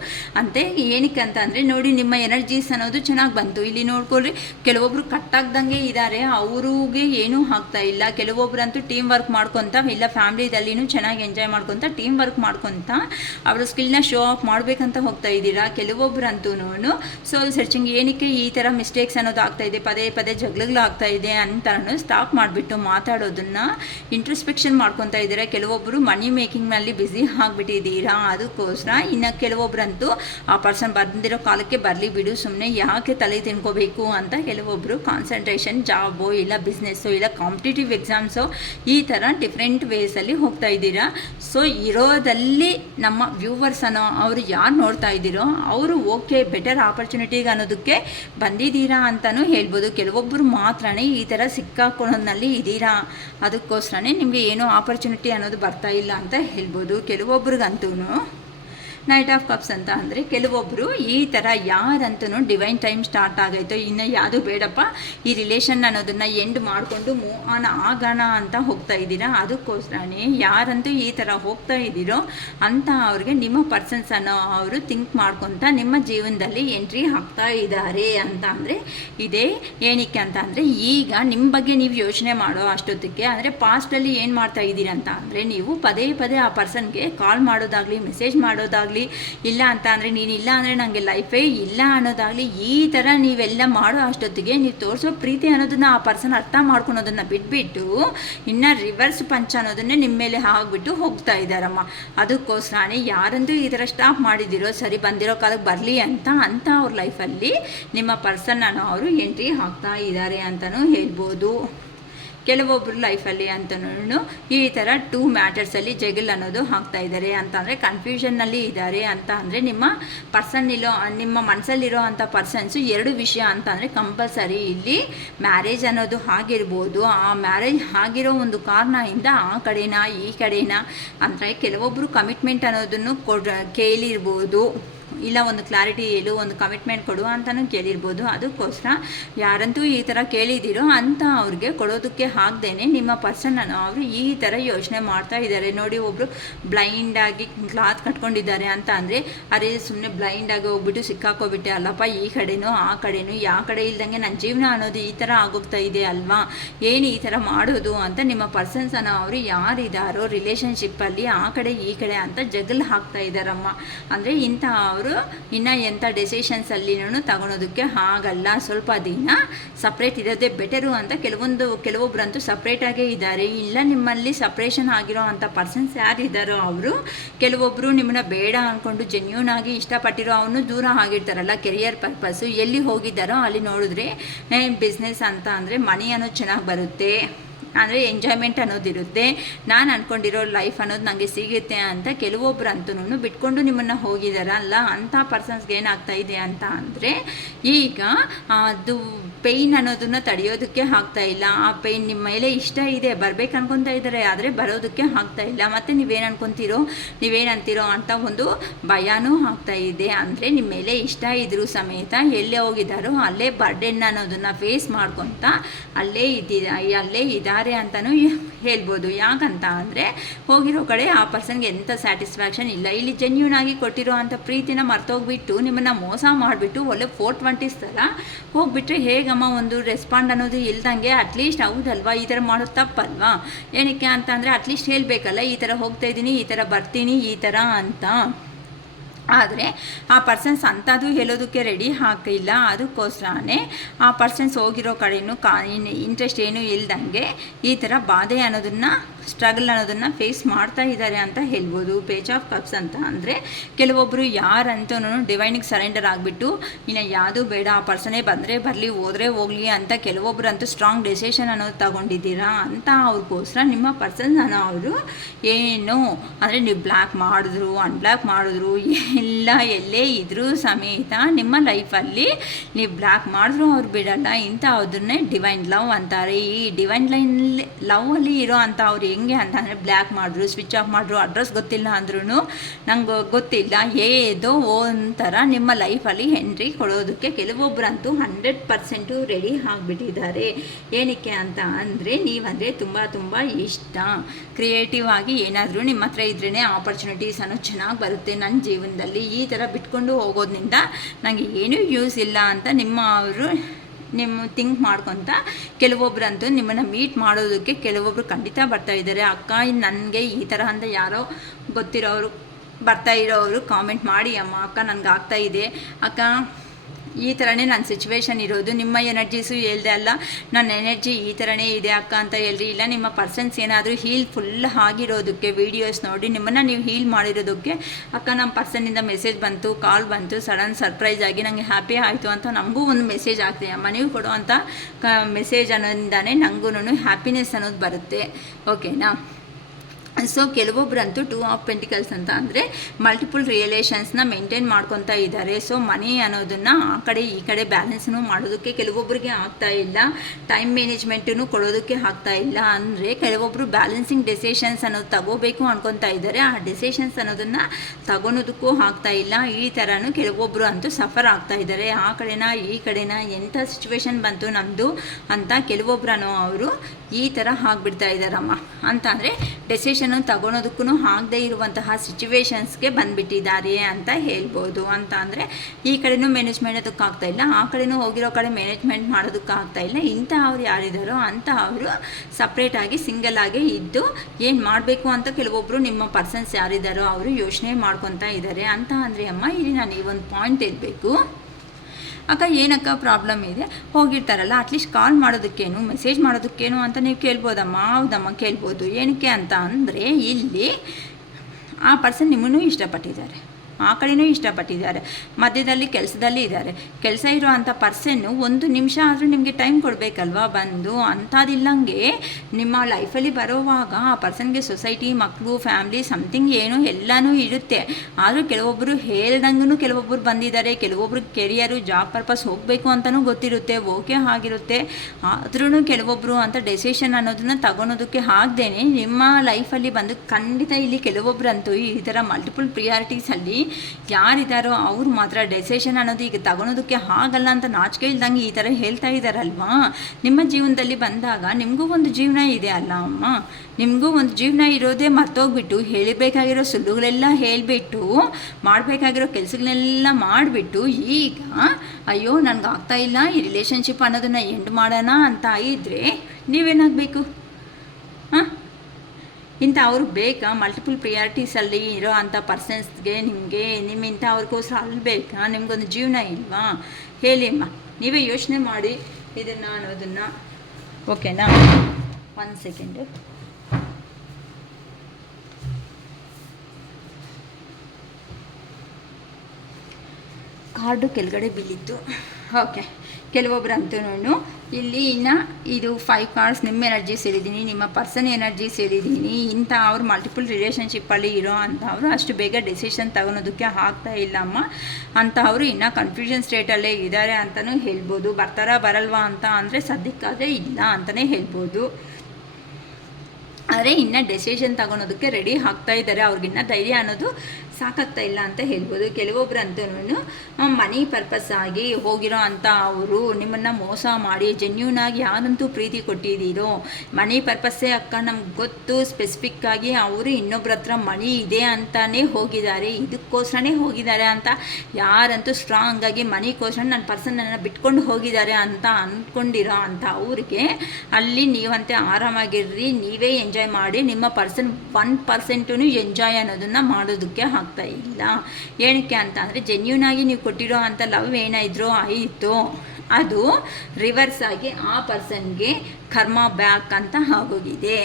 ಅಂತೆ. ಏನಕ್ಕೆ ಅಂತ ಅಂದರೆ ನೋಡಿ, ನಿಮ್ಮ ಎನರ್ಜೀಸ್ ಅನ್ನೋದು ಚೆನ್ನಾಗಿ ಬಂತು. ಇಲ್ಲಿ ನೋಡ್ಕೊಳ್ರಿ, ಕೆಲವೊಬ್ರು ಕಟ್ಟಾಗ್ದಂಗೆ ಇದ್ದಾರೆ, ಅವ್ರಿಗೆ ಏನೂ ಆಗ್ತಾ ಇಲ್ಲ. ಕೆಲವೊಬ್ಬರಂತೂ ಟೀಮ್ ವರ್ಕ್ ಮಾಡ್ಕೊತ ಇಲ್ಲ ಫ್ಯಾಮ್ಲಿದಲ್ಲಿನೂ ಚೆನ್ನಾಗಿ ಎಂಜಾಯ್ ಮಾಡ್ಕೊತ ಟೀಮ್ ವರ್ಕ್ ಮಾಡ್ಕೊತ ಅವ್ರ ಸ್ಕಿಲ್ನ ಶೋ ಆಫ್ ಮಾಡಬೇಕಂತ ಹೋಗ್ತಾ ಇದ್ದೀರಾ. ಕೆಲವೊಬ್ಬರಂತೂ ಸೋಲ್ ಸರ್ಚಿಂಗ್ ಏನಕ್ಕೆ ಈ ಥರ ಮಿಸ್ಟೇಕ್ಸ್ ಅನ್ನೋದು ಆಗ್ತಾಯಿದೆ, ಪದೇ ಜಗಳಾಗ್ತಾ ಇದೆ ಅಂತ ಸ್ಟಾಪ್ ಮಾಡಿಬಿಟ್ಟು ಮಾತಾಡೋದನ್ನು ಇಂಟ್ರಸ್ಪೆಕ್ಷನ್ ಮಾಡ್ಕೊತಾ ಇದ್ದೀರಾ. ಕೆಲವೊಬ್ಬರು ಮನಿ ಮೇಕಿಂಗ್ನಲ್ಲಿ ಬ್ಯುಸಿ ಆಗಿಬಿಟ್ಟಿದ್ದೀರಾ. ಅದಕ್ಕೋಸ್ಕರ ಇನ್ನು ಕೆಲವೊಬ್ಬರಂತೂ ಆ ಪರ್ಸನ್ ಬಂದಿರೋ ಕಾಲಕ್ಕೆ ಬರಲಿ ಬಿಡು, ಸುಮ್ಮನೆ ಯಾಕೆ ತಲೆ ತಿನ್ಕೋಬೇಕು ಅಂತ ಕೆಲವೊಬ್ಬರು ಕಾನ್ಸಂಟ್ರೇಷನ್ ಜಾಬು ಇಲ್ಲ ಬಿಸ್ನೆಸ್ಸು ಇಲ್ಲ ಕಾಂಪಿಟೇಟಿವ್ ಎಕ್ಸಾಮ್ಸು ಈ ಥರ ಡಿಫ್ರೆಂಟ್ ವೇಸಲ್ಲಿ ಹೋಗ್ತಾ ಇದ್ದೀರಾ. ಸೊ ಇರೋದಲ್ಲಿ ನಮ್ಮ ವ್ಯೂವರ್ಸ್ ಅನ್ನೋ ಅವರು ಯಾರು ನೋಡ್ತಾ ಇದ್ದೀರೋ ಅವರು ಓಕೆ ಬೆಟರ್ ಆಪರ್ಚುನಿಟಿಗೆ ಅನ್ನೋದಕ್ಕೆ ಬಂದಿದ್ದೀರಾ ಅಂತಲೂ ಹೇಳ್ಬೋದು. ಕೆಲವೊಬ್ಬರು ಮಾತ್ರನೇ ಈ ಥರ ಸಿಕ್ಕಾಕೊಳ್ಳೋದ್ರಲ್ಲಿ ಇದ್ದೀರಾ. ಅದಕ್ಕೋಸ್ಕರನೇ ನಿಮಗೆ ಏನೋ ಆಪರ್ಚುನಿಟಿ ಅನ್ನೋದು ಬರ್ತಾ ಇಲ್ಲ ಅಂತ ಹೇಳ್ಬೋದು. ಕೆಲವೊಬ್ರಿಗಂತೂ ನೈಟ್ ಆಫ್ ಕಪ್ಸ್ ಅಂತ ಅಂದರೆ ಕೆಲವೊಬ್ಬರು ಈ ಥರ ಯಾರಂತೂ ಡಿವೈನ್ ಟೈಮ್ ಸ್ಟಾರ್ಟ್ ಆಗಾಯಿತು, ಇನ್ನು ಯಾವುದು ಬೇಡಪ್ಪ ಈ ರಿಲೇಷನ್ ಅನ್ನೋದನ್ನು ಎಂಡ್ ಮಾಡಿಕೊಂಡು ಮೂವ್ ಆನ್ ಆಗೋಣ ಅಂತ ಹೋಗ್ತಾ ಇದ್ದೀರಾ. ಅದಕ್ಕೋಸ್ಕರನೇ ಯಾರಂತೂ ಈ ಥರ ಹೋಗ್ತಾ ಇದ್ದೀರೋ ಅಂತ ಅವ್ರಿಗೆ ನಿಮ್ಮ ಪರ್ಸನ್ಸ್ ಅನ್ನೋ ಅವರು ಥಿಂಕ್ ಮಾಡ್ಕೊತ ನಿಮ್ಮ ಜೀವನದಲ್ಲಿ ಎಂಟ್ರಿ ಆಗ್ತಾ ಇದ್ದಾರೆ ಅಂತ ಅಂದರೆ ಇದೇ ಏನಕ್ಕೆ ಅಂತ ಅಂದರೆ ಈಗ ನಿಮ್ಮ ಬಗ್ಗೆ ನೀವು ಯೋಚನೆ ಮಾಡೋ ಅಷ್ಟೊತ್ತಿಗೆ ಅಂದರೆ ಪಾಸ್ಟಲ್ಲಿ ಏನು ಮಾಡ್ತಾ ಇದ್ದೀರಿ ಅಂತ ಅಂದರೆ ನೀವು ಪದೇ ಆ ಪರ್ಸನ್ಗೆ ಕಾಲ್ ಮಾಡೋದಾಗಲಿ ಮೆಸೇಜ್ ಮಾಡೋದಾಗಲಿ ಇಲ್ಲ ಅಂತ ಅಂದರೆ ನೀನಿಲ್ಲ ಅಂದರೆ ನನಗೆ ಲೈಫೇ ಇಲ್ಲ ಅನ್ನೋದಾಗಲಿ ಈ ಥರ ನೀವೆಲ್ಲ ಮಾಡೋ ಅಷ್ಟೊತ್ತಿಗೆ ನೀವು ತೋರಿಸೋ ಪ್ರೀತಿ ಅನ್ನೋದನ್ನು ಆ ಪರ್ಸನ್ ಅರ್ಥ ಮಾಡ್ಕೊಳೋದನ್ನು ಬಿಟ್ಬಿಟ್ಟು ಇನ್ನು ರಿವರ್ಸ್ ಪಂಚ್ ಅನ್ನೋದನ್ನೇ ನಿಮ್ಮ ಮೇಲೆ ಆಗಿಬಿಟ್ಟು ಹೋಗ್ತಾ ಇದ್ದಾರಮ್ಮ. ಅದಕ್ಕೋಸ್ಕರನೇ ಯಾರಂತೂ ಈ ಥರ ಸ್ಟಾಪ್ ಮಾಡಿದಿರೋ ಸರಿ ಬಂದಿರೋ ಕಾಲಕ್ಕೆ ಬರಲಿ ಅಂತ ಅವ್ರ ಲೈಫಲ್ಲಿ ನಿಮ್ಮ ಪರ್ಸನ್ ಅನ್ನೋ ಅವರು ಎಂಟ್ರಿ ಆಗ್ತಾ ಇದ್ದಾರೆ ಅಂತಲೂ ಹೇಳ್ಬೋದು. ಕೆಲವೊಬ್ಬರು ಲೈಫಲ್ಲಿ ಅಂತನೂ ಈ ಥರ ಟೂ ಮ್ಯಾಟರ್ಸಲ್ಲಿ ಜಗಲ್ ಅನ್ನೋದು ಹಾಕ್ತಾ ಇದ್ದಾರೆ ಅಂತ ಅಂದರೆ ಕನ್ಫ್ಯೂಷನ್ನಲ್ಲಿ ಇದ್ದಾರೆ ಅಂತ ಅಂದರೆ ನಿಮ್ಮ ನಿಮ್ಮ ಮನಸ್ಸಲ್ಲಿರೋ ಅಂಥ ಪರ್ಸನ್ಸು ಎರಡು ವಿಷಯ ಅಂತ ಅಂದರೆ ಕಂಪಲ್ಸರಿ ಇಲ್ಲಿ ಮ್ಯಾರೇಜ್ ಅನ್ನೋದು ಆಗಿರ್ಬೋದು. ಆ ಮ್ಯಾರೇಜ್ ಆಗಿರೋ ಒಂದು ಕಾರಣದಿಂದ ಆ ಕಡೆನಾ ಈ ಕಡೆನಾ ಅಂದರೆ ಕೆಲವೊಬ್ಬರು ಕಮಿಟ್ಮೆಂಟ್ ಅನ್ನೋದನ್ನು ಕೇಳಿರ್ಬೋದು, ಇಲ್ಲ ಒಂದು ಕ್ಲಾರಿಟಿ ಹೇಳು ಒಂದು ಕಮಿಟ್ಮೆಂಟ್ ಕೊಡು ಅಂತಲೂ ಕೇಳಿರ್ಬೋದು. ಅದಕ್ಕೋಸ್ಕರ ಯಾರಂತೂ ಈ ಥರ ಕೇಳಿದ್ದೀರೋ ಅಂತ ಅವ್ರಿಗೆ ಕೊಡೋದಕ್ಕೆ ಆಗದೇನೆ ನಿಮ್ಮ ಪರ್ಸನನ್ನು ಅವರು ಈ ಥರ ಯೋಚನೆ ಮಾಡ್ತಾ ಇದ್ದಾರೆ. ನೋಡಿ, ಒಬ್ಬರು ಬ್ಲೈಂಡಾಗಿ ಕ್ಲಾತ್ ಕಟ್ಕೊಂಡಿದ್ದಾರೆ ಅಂತ ಅಂದರೆ ಅರೆ ಸುಮ್ಮನೆ ಬ್ಲೈಂಡಾಗಿ ಹೋಗ್ಬಿಟ್ಟು ಸಿಕ್ಕಾಕೋಬಿಟ್ಟೆ ಅಲ್ಲಪ್ಪ, ಈ ಕಡೆನೂ ಆ ಕಡೆನೂ ಯಾವ ಕಡೆ ಇಲ್ದಂಗೆ ನನ್ನ ಜೀವನ ಅನ್ನೋದು ಈ ಥರ ಆಗೋಗ್ತಾ ಇದೆ ಅಲ್ವಾ, ಏನು ಈ ಥರ ಮಾಡೋದು ಅಂತ ನಿಮ್ಮ ಪರ್ಸನ್ಸನ್ನು ಅವರು ಯಾರಿದ್ದಾರೋ ರಿಲೇಷನ್ಶಿಪ್ಪಲ್ಲಿ ಆ ಕಡೆ ಈ ಕಡೆ ಅಂತ ಜಗಲ್ ಹಾಕ್ತಾ ಇದ್ದಾರಮ್ಮ. ಅಂದರೆ ಇಂಥ ಅವರು ಇನ್ನು ಎಂಥ ಡೆಸಿಷನ್ಸಲ್ಲಿನೂ ತಗೊಳೋದಕ್ಕೆ ಆಗಲ್ಲ, ಸ್ವಲ್ಪ ದಿನ ಸಪ್ರೇಟ್ ಇರೋದೇ ಬೆಟರು ಅಂತ ಕೆಲವೊಬ್ಬರಂತೂ ಸಪ್ರೇಟಾಗೇ ಇದ್ದಾರೆ. ಇಲ್ಲ ನಿಮ್ಮಲ್ಲಿ ಸಪ್ರೇಷನ್ ಆಗಿರೋ ಅಂಥ ಪರ್ಸನ್ಸ್ ಯಾರಿದ್ದಾರೋ ಅವರು ಕೆಲವೊಬ್ಬರು ನಿಮ್ಮನ್ನ ಬೇಡ ಅಂದ್ಕೊಂಡು ಜೆನ್ಯೂನ್ ಆಗಿ ಇಷ್ಟಪಟ್ಟಿರೋ ಅವನು ದೂರ ಆಗಿರ್ತಾರಲ್ಲ ಕೆರಿಯರ್ ಪರ್ಪಸ್ಸು, ಎಲ್ಲಿ ಹೋಗಿದ್ದಾರೋ ಅಲ್ಲಿ ನೋಡಿದ್ರೆ ಬಿಸ್ನೆಸ್ ಅಂತ ಅಂದರೆ ಮನಿ ಅನ್ನೋದು ಚೆನ್ನಾಗಿ ಬರುತ್ತೆ, ಅಂದರೆ ಎಂಜಾಯ್ಮೆಂಟ್ ಅನ್ನೋದಿರುತ್ತೆ. ನಾನು ಅಂದ್ಕೊಂಡಿರೋ ಲೈಫ್ ಅನ್ನೋದು ನನಗೆ ಸಿಗುತ್ತೆ ಅಂತ ಕೆಲವೊಬ್ರು ಅಂತೂ ಬಿಟ್ಕೊಂಡು ನಿಮ್ಮನ್ನು ಹೋಗಿದಾರಲ್ಲ, ಅಂಥ ಪರ್ಸನ್ಸ್ಗೆ ಏನಾಗ್ತಾ ಇದೆ ಅಂತ ಅಂದರೆ ಈಗ ಅದು ಪೇಯ್ನ್ ಅನ್ನೋದನ್ನು ತಡೆಯೋದಕ್ಕೆ ಆಗ್ತಾ ಇಲ್ಲ. ಆ ಪೇಯ್ನ್ ನಿಮ್ಮ ಮೇಲೆ ಇಷ್ಟ ಇದೆ, ಬರ್ಬೇಕು ಅನ್ಕೊತಾ ಇದ್ದಾರೆ, ಆದರೆ ಬರೋದಕ್ಕೆ ಆಗ್ತಾ ಇಲ್ಲ. ಮತ್ತು ನೀವೇನು ಅನ್ಕೊತೀರೋ ನೀವೇನಂತೀರೋ ಅಂತ ಒಂದು ಭಯನೂ ಆಗ್ತಾ ಇದೆ. ಅಂದರೆ ನಿಮ್ಮ ಮೇಲೆ ಇಷ್ಟ ಇದ್ರೂ ಸಮೇತ ಎಲ್ಲೇ ಹೋಗಿದ್ದಾರೋ ಅಲ್ಲೇ ಬರ್ಡನ್ ಅನ್ನೋದನ್ನು ಫೇಸ್ ಮಾಡ್ಕೊತ ಅಲ್ಲೇ ಇದ್ದಾರೆ ಅಂತಲೂ ಹೇಳ್ಬೋದು. ಯಾಕಂತ ಅಂದರೆ ಹೋಗಿರೋ ಕಡೆ ಆ ಪರ್ಸನ್ಗೆ ಎಂಥ ಸ್ಯಾಟಿಸ್ಫ್ಯಾಕ್ಷನ್ ಇಲ್ಲ. ಇಲ್ಲಿ ಜೆನ್ಯೂನ್ ಆಗಿ ಕೊಟ್ಟಿರೋ ಅಂಥ ಪ್ರೀತಿನ ಮರ್ತೋಗ್ಬಿಟ್ಟು ನಿಮ್ಮನ್ನು ಮೋಸ ಮಾಡಿಬಿಟ್ಟು ಒಳ್ಳೆ 420s ಥರ ಹೋಗ್ಬಿಟ್ರೆ ಹೇಗಮ್ಮ ಒಂದು ರೆಸ್ಪಾಂಡ್ ಅನ್ನೋದು ಇಲ್ದಂಗೆ ಅಟ್ಲೀಸ್ಟ್ ಹೌದಲ್ವಾ ಈ ಥರ ಮಾಡೋದು ತಪ್ಪಲ್ವಾ? ಏನಕ್ಕೆ ಅಂತ ಅಂದರೆ ಅಟ್ಲೀಸ್ಟ್ ಹೇಳಬೇಕಲ್ಲ, ಈ ಥರ ಹೋಗ್ತಾ ಇದ್ದೀನಿ, ಈ ಥರ ಬರ್ತೀನಿ, ಈ ಥರ ಅಂತ. ಆದರೆ ಆ ಪರ್ಸನ್ಸ್ ಅಂಥದ್ದು ಹೇಳೋದಕ್ಕೆ ರೆಡಿ ಹಾಕಿಲ್ಲ. ಅದಕ್ಕೋಸ್ಕರನೇ ಆ ಪರ್ಸನ್ಸ್ ಹೋಗಿರೋ ಕಡೆಯೂ ಇಂಟ್ರೆಸ್ಟ್ ಏನೂ ಇಲ್ದಂಗೆ ಈ ಥರ ಬಾಧೆ ಅನ್ನೋದನ್ನು, ಸ್ಟ್ರಗಲ್ ಅನ್ನೋದನ್ನು ಫೇಸ್ ಮಾಡ್ತಾ ಇದ್ದಾರೆ ಅಂತ ಹೇಳ್ಬೋದು. ಪೇಜ್ ಆಫ್ ಕಪ್ಸ್ ಅಂತ ಅಂದರೆ ಕೆಲವೊಬ್ಬರು ಯಾರಂತೂ ಡಿವೈನಿಗೆ ಸರೆಂಡರ್ ಆಗಿಬಿಟ್ಟು ಇನ್ನು ಯಾವುದೂ ಬೇಡ, ಆ ಪರ್ಸನೇ ಬಂದರೆ ಬರಲಿ, ಹೋದರೆ ಹೋಗಲಿ ಅಂತ ಕೆಲವೊಬ್ಬರು ಅಂತೂ ಸ್ಟ್ರಾಂಗ್ ಡೆಸಿಷನ್ ಅನ್ನೋದು ತಗೊಂಡಿದ್ದೀರಾ ಅಂತ. ಅವ್ರಿಗೋಸ್ಕರ ನಿಮ್ಮ ಪರ್ಸನ್ಸ್ ಅವರು ಏನು ಅಂದರೆ ನೀವು ಬ್ಲ್ಯಾಕ್ ಮಾಡಿದ್ರು, ಅನ್ಬ್ಲ್ಯಾಕ್ ಮಾಡಿದ್ರು, ಎಲ್ಲ ಎಲ್ಲೇ ಇದ್ರೂ ಸಮೇತ ನಿಮ್ಮ ಲೈಫಲ್ಲಿ ನೀವು ಬ್ಲ್ಯಾಕ್ ಮಾಡಿದ್ರು ಅವ್ರು ಬಿಡಲ್ಲ. ಇಂಥವ್ರನ್ನೇ ಡಿವೈನ್ ಲವ್ ಅಂತಾರೆ. ಈ ಡಿವೈನ್ ಲವ್ವಲ್ಲಿ ಇರೋ ಅಂಥ ಅವ್ರು ಹೆಂಗೆ ಅಂತ ಅಂದರೆ ಬ್ಲ್ಯಾಕ್ ಮಾಡಿದ್ರು, ಸ್ವಿಚ್ ಆಫ್ ಮಾಡಿದ್ರು, ಅಡ್ರೆಸ್ ಗೊತ್ತಿಲ್ಲ ಅಂದ್ರೂ ನಂಗೆ ಗೊತ್ತಿಲ್ಲ, ಏದೋ ಒಂಥರ ನಿಮ್ಮ ಲೈಫಲ್ಲಿ ಎಂಟ್ರಿ ಕೊಡೋದಕ್ಕೆ ಕೆಲವೊಬ್ಬರಂತೂ 100% ರೆಡಿ ಆಗಿಬಿಟ್ಟಿದ್ದಾರೆ. ಏನಕ್ಕೆ ಅಂತ ಅಂದರೆ ನೀವಂದರೆ ತುಂಬ ಇಷ್ಟ, ಕ್ರಿಯೇಟಿವ್ ಆಗಿ ಏನಾದರೂ ನಿಮ್ಮ ಹತ್ರ ಇದ್ರೇ ಆಪರ್ಚುನಿಟೀಸ್ ಅನ್ನೋ ಚೆನ್ನಾಗಿ ಬರುತ್ತೆ ನನ್ನ ಜೀವನದಲ್ಲಿ. ಈ ಥರ ಬಿಟ್ಕೊಂಡು ಹೋಗೋದ್ರಿಂದ ನನಗೆ ಏನೂ ಯೂಸ್ ಇಲ್ಲ ಅಂತ ನಿಮ್ಮ ಥಿಂಕ್ ಮಾಡ್ಕೊತ ಕೆಲವೊಬ್ರಂತೂ ನಿಮ್ಮನ್ನು ಮೀಟ್ ಮಾಡೋದಕ್ಕೆ ಕೆಲವೊಬ್ರು ಖಂಡಿತ ಬರ್ತಾ ಇದ್ದಾರೆ. ಅಕ್ಕ ನನಗೆ ಈ ಥರ ಅಂತ ಯಾರೋ ಗೊತ್ತಿರೋರು ಬರ್ತಾ ಇರೋರು ಕಾಮೆಂಟ್ ಮಾಡಿ, ಅಮ್ಮ ಅಕ್ಕ ನನಗೆ ಆಗ್ತಾ ಇದೆ ಅಕ್ಕ, ಈ ಥರನೇ ನನ್ನ ಸಿಚುವೇಶನ್ ಇರೋದು, ನಿಮ್ಮ ಎನರ್ಜೀಸು ಹೇಳ್ದೆ ಅಲ್ಲ, ನನ್ನ ಎನರ್ಜಿ ಈ ಥರನೇ ಇದೆ ಅಕ್ಕ ಅಂತ ಹೇಳ್ರಿ. ಇಲ್ಲ ನಿಮ್ಮ ಪರ್ಸನ್ಸ್ ಏನಾದರೂ ಹೀಲ್ ಫುಲ್ ಆಗಿರೋದಕ್ಕೆ ವೀಡಿಯೋಸ್ ನೋಡಿ ನಿಮ್ಮನ್ನು ನೀವು ಹೀಲ್ ಮಾಡಿರೋದಕ್ಕೆ ಅಕ್ಕ ನಮ್ಮ ಪರ್ಸನ್ನಿಂದ ಮೆಸೇಜ್ ಬಂತು, ಕಾಲ್ ಬಂತು, ಸಡನ್ ಸರ್ಪ್ರೈಸ್ ಆಗಿ ನನಗೆ ಹ್ಯಾಪಿ ಆಯಿತು ಅಂತ ನಮಗೂ ಒಂದು ಮೆಸೇಜ್ ಆಗ್ತದೆ ಅಮ್ಮ. ನೀವು ಕೊಡುವಂಥ ಮೆಸೇಜ್ ಅನ್ನೋದಿಂದಾನೇ ನನಗೂ ಹ್ಯಾಪಿನೆಸ್ ಅನ್ನೋದು ಬರುತ್ತೆ. ಓಕೆನಾ? ಸೊ ಕೆಲವೊಬ್ಬರಂತೂ 2 ಆಫ್ ಪೆಂಟಿಕಲ್ಸ್ ಅಂತ ಅಂದರೆ ಮಲ್ಟಿಪಲ್ ರಿಲೇಷನ್ಸ್ನ ಮೇಂಟೈನ್ ಮಾಡ್ಕೊತಾ ಇದ್ದಾರೆ. ಸೊ ಮನಿ ಅನ್ನೋದನ್ನು ಆ ಕಡೆ ಈ ಕಡೆ ಬ್ಯಾಲೆನ್ಸ್ನು ಮಾಡೋದಕ್ಕೆ ಕೆಲವೊಬ್ಬರಿಗೆ ಆಗ್ತಾ ಇಲ್ಲ, ಟೈಮ್ ಮ್ಯಾನೇಜ್ಮೆಂಟನ್ನು ಕೊಡೋದಕ್ಕೆ ಆಗ್ತಾ ಇಲ್ಲ. ಅಂದರೆ ಕೆಲವೊಬ್ಬರು ಬ್ಯಾಲೆನ್ಸಿಂಗ್ ಡೆಸಿಷನ್ಸ್ ಅನ್ನೋದು ತಗೋಬೇಕು ಅನ್ಕೊತಾ ಇದ್ದಾರೆ, ಆ ಡೆಸಿಷನ್ಸ್ ಅನ್ನೋದನ್ನು ತಗೊಳೋದಕ್ಕೂ ಆಗ್ತಾ ಇಲ್ಲ. ಈ ಥರನೂ ಕೆಲವೊಬ್ಬರು ಅಂತೂ ಸಫರ್ ಆಗ್ತಾ ಇದ್ದಾರೆ. ಆ ಕಡೆನ ಈ ಕಡೆನ ಎಂಥ ಸಿಚುವೇಶನ್ ಬಂತು ನಮ್ಮದು ಅಂತ ಕೆಲವೊಬ್ಬರನ್ನು ಅವರು ಈ ಥರ ಆಗಿಬಿಡ್ತಾ ಇದ್ದಾರಮ್ಮ. ಅಂತ ಅಂದರೆ ಡೆಸಿಷನ್ನು ತಗೊಳೋದಕ್ಕೂ ಆಗದೇ ಇರುವಂತಹ ಸಿಚುವೇಶನ್ಸ್ಗೆ ಬಂದುಬಿಟ್ಟಿದ್ದಾರೆ ಅಂತ ಹೇಳ್ಬೋದು. ಅಂತ ಅಂದರೆ ಈ ಕಡೆನೂ ಮ್ಯಾನೇಜ್ಮೆಂಟ್ ಅದಕ್ಕಾಗ್ತಾ ಇಲ್ಲ, ಆ ಕಡೆನೂ ಹೋಗಿರೋ ಕಡೆ ಮ್ಯಾನೇಜ್ಮೆಂಟ್ ಮಾಡೋದಕ್ಕಾಗ್ತಾ ಇಲ್ಲ. ಇಂಥ ಅವ್ರು ಯಾರಿದ್ದಾರೋ ಅಂಥ ಅವರು ಸಪ್ರೇಟಾಗಿ ಸಿಂಗಲ್ ಆಗಿ ಇದ್ದು ಏನು ಮಾಡಬೇಕು ಅಂತ ಕೆಲವೊಬ್ಬರು ನಿಮ್ಮ ಪರ್ಸನ್ಸ್ ಯಾರಿದ್ದಾರೋ ಅವರು ಯೋಚನೆ ಮಾಡ್ಕೊತಾ ಇದ್ದಾರೆ. ಅಂತ ಅಂದರೆ ಅಮ್ಮ ಇಲ್ಲಿ ನಾನು ಈ ಒಂದು ಪಾಯಿಂಟ್ ಇರಬೇಕು, ಅಕ್ಕ ಏನಕ್ಕ ಪ್ರಾಬ್ಲಮ್ ಇದೆ, ಹೋಗಿರ್ತಾರಲ್ಲ ಅಟ್ಲೀಸ್ಟ್ ಕಾಲ್ ಮಾಡೋದಕ್ಕೇನು ಮೆಸೇಜ್ ಮಾಡೋದಕ್ಕೇನು ಅಂತ ನೀವು ಕೇಳ್ಬೋದಮ್ಮ. ಹೌದಮ್ಮ ಕೇಳ್ಬೋದು. ಏನಕ್ಕೆ ಅಂತ ಅಂದರೆ ಇಲ್ಲಿ ಆ ಪರ್ಸನ್ ನಿಮ್ಮನ್ನೂ ಇಷ್ಟಪಟ್ಟಿದ್ದಾರೆ, ಆ ಕಡೆಯೂ ಇಷ್ಟಪಟ್ಟಿದ್ದಾರೆ, ಮಧ್ಯದಲ್ಲಿ ಕೆಲಸದಲ್ಲಿ ಇದ್ದಾರೆ. ಕೆಲಸ ಇರೋ ಅಂಥ ಪರ್ಸನ್ನು 1 ನಿಮಿಷ ಆದರೂ ನಿಮಗೆ ಟೈಮ್ ಕೊಡಬೇಕಲ್ವಾ ಬಂದು. ಅಂಥದ್ದಿಲ್ಲಂಗೆ ನಿಮ್ಮ ಲೈಫಲ್ಲಿ ಬರೋವಾಗ ಆ ಪರ್ಸನ್ಗೆ ಸೊಸೈಟಿ, ಮಕ್ಕಳು, ಫ್ಯಾಮ್ಲಿ ಸಮಥಿಂಗ್ ಏನೋ ಎಲ್ಲನೂ ಇರುತ್ತೆ. ಆದರೂ ಕೆಲವೊಬ್ಬರು ಹೇಳ್ದಂಗೂ ಕೆಲವೊಬ್ಬರು ಬಂದಿದ್ದಾರೆ, ಕೆಲವೊಬ್ಬರು ಕೆರಿಯರು, ಜಾಬ್ ಪರ್ಪಸ್ ಹೋಗಬೇಕು ಅಂತಲೂ ಗೊತ್ತಿರುತ್ತೆ, ಓಕೆ ಆಗಿರುತ್ತೆ. ಆದ್ರೂ ಕೆಲವೊಬ್ಬರು ಅಂತ ಡೆಸಿಷನ್ ಅನ್ನೋದನ್ನು ತಗೊಳೋದಕ್ಕೆ ಆಗದೇನೆ ನಿಮ್ಮ ಲೈಫಲ್ಲಿ ಬಂದು ಖಂಡಿತ ಇಲ್ಲಿ ಕೆಲವೊಬ್ಬರಂತೂ ಈ ಥರ ಮಲ್ಟಿಪಲ್ ಪ್ರಿಯಾರಿಟೀಸಲ್ಲಿ ಯಾರಿದ್ದಾರೋ ಅವ್ರು ಮಾತ್ರ ಡೆಸಿಷನ್ ಅನ್ನೋದು ಈಗ ತಗೊಳೋದಕ್ಕೆ ಆಗಲ್ಲ ಅಂತ ನಾಚಿಕೆ ಇಲ್ದಂಗೆ ಈ ಥರ ಹೇಳ್ತಾ ಇದ್ದಾರಲ್ವಾ. ನಿಮ್ಮ ಜೀವನದಲ್ಲಿ ಬಂದಾಗ ನಿಮಗೂ ಒಂದು ಜೀವನ ಇದೆ ಅಲ್ಲ ಅಮ್ಮ, ನಿಮಗೂ ಒಂದು ಜೀವನ ಇರೋದೇ ಮರ್ತೋಗ್ಬಿಟ್ಟು ಹೇಳಬೇಕಾಗಿರೋ ಸುಳ್ಳುಗಳೆಲ್ಲ ಹೇಳಿಬಿಟ್ಟು ಮಾಡಬೇಕಾಗಿರೋ ಕೆಲಸಗಳನ್ನೆಲ್ಲ ಮಾಡಿಬಿಟ್ಟು ಈಗ ಅಯ್ಯೋ ನನಗೆ ಆಗ್ತಾ ಇಲ್ಲ ಈ ರಿಲೇಷನ್ಶಿಪ್ ಅನ್ನೋದನ್ನು ಎಂಡ್ ಮಾಡೋಣ ಅಂತ ಇದ್ದರೆ ನೀವೇನಾಗಬೇಕು? ಹಾಂ, ಇಂಥ ಅವ್ರಿಗೆ ಬೇಕಾ? ಮಲ್ಟಿಪಲ್ ಪ್ರಿಯಾರಿಟೀಸಲ್ಲಿ ಇರೋ ಅಂಥ ಪರ್ಸನ್ಸ್ಗೆ ನಿಮ್ಮಿಂಥ ಅವ್ರಿಗೋಸ್ಕರ ಅಲ್ಲಿ ಬೇಕಾ? ನಿಮಗೊಂದು ಜೀವನ ಇಲ್ವಾ? ಹೇಳಿ ಅಮ್ಮ, ನೀವೇ ಯೋಚನೆ ಮಾಡಿ ಇದನ್ನು ಅನ್ನೋದನ್ನು. ಓಕೆನಾ? 1 ಸೆಕೆಂಡು. ಕಾರ್ಡು ಕೆಳಗಡೆ ಬೀಳಿತ್ತು. ಓಕೆ, ಕೆಲವೊಬ್ಬರಂತೂ ಇಲ್ಲಿ ಇನ್ನು ಇದು 5 ಕಾರ್ಡ್ಸ್ ನಿಮ್ಮ ಎನರ್ಜೀಸ್ ಹೇಳಿದ್ದೀನಿ, ನಿಮ್ಮ ಪರ್ಸನ್ ಎನರ್ಜೀಸ್ ಹೇಳಿದ್ದೀನಿ. ಇಂಥ ಅವ್ರು ಮಲ್ಟಿಪಲ್ ರಿಲೇಷನ್ಶಿಪ್ಪಲ್ಲಿ ಇರೋ ಅಂಥವ್ರು ಅಷ್ಟು ಬೇಗ ಡೆಸಿಷನ್ ತಗೊಳೋದಕ್ಕೆ ಆಗ್ತಾ ಇಲ್ಲಮ್ಮ. ಅಂಥವ್ರು ಇನ್ನೂ ಕನ್ಫ್ಯೂಷನ್ ಸ್ಟೇಟಲ್ಲೇ ಇದ್ದಾರೆ ಅಂತಲೂ ಹೇಳ್ಬೋದು. ಬರ್ತಾರಾ ಬರಲ್ವಾ ಅಂತ ಅಂದರೆ ಸದ್ಯಕ್ಕಾದರೆ ಇಲ್ಲ ಅಂತಲೇ ಹೇಳ್ಬೋದು. ಆದರೆ ಇನ್ನೂ ಡೆಸಿಷನ್ ತಗೊಳೋದಕ್ಕೆ ರೆಡಿ ಆಗ್ತಾ ಇದ್ದಾರೆ. ಅವ್ರಿಗಿನ್ನ ಧೈರ್ಯ ಅನ್ನೋದು ಸಾಕಾಗ್ತಾ ಇಲ್ಲ ಅಂತ ಹೇಳ್ಬೋದು. ಕೆಲವೊಬ್ಬರಂತೂ ಮನಿ ಪರ್ಪಸ್ ಆಗಿ ಹೋಗಿರೋ ಅಂಥ ಅವರು ನಿಮ್ಮನ್ನು ಮೋಸ ಮಾಡಿ ಜೆನ್ಯೂನಾಗಿ ಯಾರಂತೂ ಪ್ರೀತಿ ಕೊಟ್ಟಿದ್ದೀರೋ, ಮನಿ ಪರ್ಪಸ್ಸೇ ಅಕ್ಕ ನಮ್ಗೆ ಗೊತ್ತು, ಸ್ಪೆಸಿಫಿಕ್ಕಾಗಿ ಅವರು ಇನ್ನೊಬ್ರ ಹತ್ರ ಮನಿ ಇದೆ ಅಂತಲೇ ಹೋಗಿದ್ದಾರೆ, ಇದಕ್ಕೋಸ್ಕರನೇ ಹೋಗಿದ್ದಾರೆ ಅಂತ ಯಾರಂತೂ ಸ್ಟ್ರಾಂಗಾಗಿ ಮನಿಗೋಸ್ಕರ ನನ್ನ ಪರ್ಸನನ್ನು ಬಿಟ್ಕೊಂಡು ಹೋಗಿದ್ದಾರೆ ಅಂತ ಅಂದ್ಕೊಂಡಿರೋ ಅಂಥ ಅವ್ರಿಗೆ ಅಲ್ಲಿ ನೀವಂತೆ ಆರಾಮಾಗಿರ್ರಿ, ನೀವೇ ಎಂಜಾಯ್ ಮಾಡಿ. ನಿಮ್ಮ ಪರ್ಸನ್ 1% ಎಂಜಾಯ್ ಅನ್ನೋದನ್ನು ಮಾಡೋದಕ್ಕೆ ಆಗ್ತಾ ಇಲ್ಲ. ಏನಕ್ಕೆ ಅಂತ ಅಂದರೆ ಜೆನ್ಯೂನಾಗಿ ನೀವು ಕೊಟ್ಟಿರೋ ಅಂಥ ಲವ್ ಏನಾಯಿದ್ರೋ ಆಯಿತು, ಅದು ರಿವರ್ಸ್ ಆಗಿ ಆ ಪರ್ಸನ್ಗೆ ಕರ್ಮ ಬ್ಯಾಕ್ ಅಂತ ಆಗೋಗಿದೆ.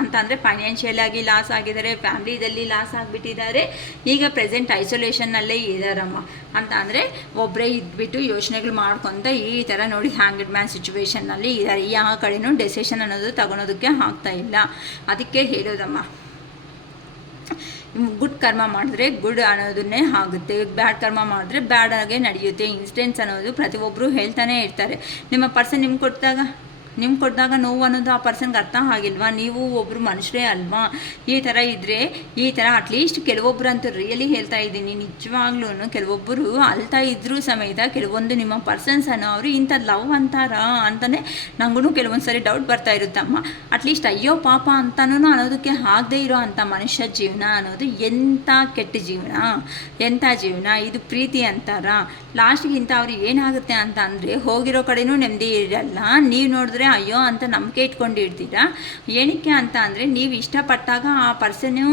ಅಂತ ಅಂದರೆ ಫೈನಾನ್ಷಿಯಲ್ ಆಗಿ ಲಾಸ್ ಆಗಿದ್ದಾರೆ, ಫ್ಯಾಮ್ಲಿದಲ್ಲಿ ಲಾಸ್ ಆಗಿಬಿಟ್ಟಿದ್ದಾರೆ, ಈಗ ಪ್ರೆಸೆಂಟ್ ಐಸೋಲೇಷನ್ನಲ್ಲೇ ಇದ್ದಾರಮ್ಮ. ಅಂತ ಅಂದರೆ ಒಬ್ಬರೇ ಇದ್ಬಿಟ್ಟು ಯೋಚನೆಗಳು ಮಾಡ್ಕೊತ ಈ ಥರ ನೋಡಿ ಹ್ಯಾಂಗ್ಡ್ ಮ್ಯಾನ್ ಸಿಚುವೇಷನ್ನಲ್ಲಿ ಇದ್ದಾರೆ. ಯಾವ ಕಡೆಯೂ ಡೆಸಿಷನ್ ಅನ್ನೋದು ತಗೊಳೋದಕ್ಕೆ ಆಗ್ತಾ ಇಲ್ಲ. ಅದಕ್ಕೆ ಹೇಳೋದಮ್ಮ, ಗುಡ್ ಕರ್ಮ ಮಾಡಿದ್ರೆ ಗುಡ್ ಅನ್ನೋದನ್ನೇ ಆಗುತ್ತೆ, ಬ್ಯಾಡ್ ಕರ್ಮ ಮಾಡಿದ್ರೆ ಬ್ಯಾಡ್ ಆಗೇ ನಡೆಯುತ್ತೆ. ಇನ್ಸಿಡೆಂಟ್ಸ್ ಅನ್ನೋದು ಪ್ರತಿಯೊಬ್ಬರು ಹೇಳ್ತಾನೆ ಇರ್ತಾರೆ. ನಿಮ್ಮ ಪರ್ಸನ್ ನಿಮ್ಗೆ ಕೊಟ್ಟಾಗ ನೋವು ಅನ್ನೋದು ಆ ಪರ್ಸನ್ಗೆ ಅರ್ಥ ಆಗಿಲ್ವಾ? ನೀವು ಒಬ್ಬರು ಮನುಷ್ಯರೇ ಅಲ್ವಾ? ಈ ಥರ ಇದ್ದರೆ ಈ ಥರ ಅಟ್ಲೀಸ್ಟ್ ಕೆಲವೊಬ್ಬರಂತೂ ರಿಯಲಿ ಹೇಳ್ತಾ ಇದ್ದೀನಿ, ನಿಜವಾಗ್ಲೂ ಕೆಲವೊಬ್ಬರು ಅಳ್ತಾ ಇದ್ರೂ ಸಮೇತ ಕೆಲವೊಂದು ನಿಮ್ಮ ಪರ್ಸನ್ಸ್ ಅನ್ನೋ ಅವರು ಇಂಥ ಲವ್ ಅಂತಾರಾ ಅಂತಲೇ ನನಗೂ ಕೆಲವೊಂದು ಸರಿ ಡೌಟ್ ಬರ್ತಾ ಇರುತ್ತಮ್ಮ. ಅಟ್ಲೀಸ್ಟ್ ಅಯ್ಯೋ ಪಾಪ ಅಂತನೂ ಅನ್ನೋದಕ್ಕೆ ಆಗದೇ ಇರೋ ಅಂಥ ಮನುಷ್ಯ ಜೀವನ ಅನ್ನೋದು ಎಂಥ ಕೆಟ್ಟ ಜೀವನ, ಎಂಥ ಜೀವನ ಇದು? ಪ್ರೀತಿ ಅಂತಾರ? ಲಾಸ್ಟಿಗಿಂತ ಅವ್ರಿಗೆ ಏನಾಗುತ್ತೆ ಅಂತ ಅಂದರೆ ಹೋಗಿರೋ ಕಡೆನೂ ನೆಮ್ಮದಿ ಇರಲ್ಲ. ನೀವು ನೋಡಿದ್ರೆ ಅಯ್ಯೋ ಅಂತ ನಂಬಿಕೆ ಇಟ್ಕೊಂಡಿರ್ತೀರಾ. ಏನಕ್ಕೆ ಅಂತ ಅಂದರೆ ನೀವು ಇಷ್ಟಪಟ್ಟಾಗ ಆ ಪರ್ಸನ್ನು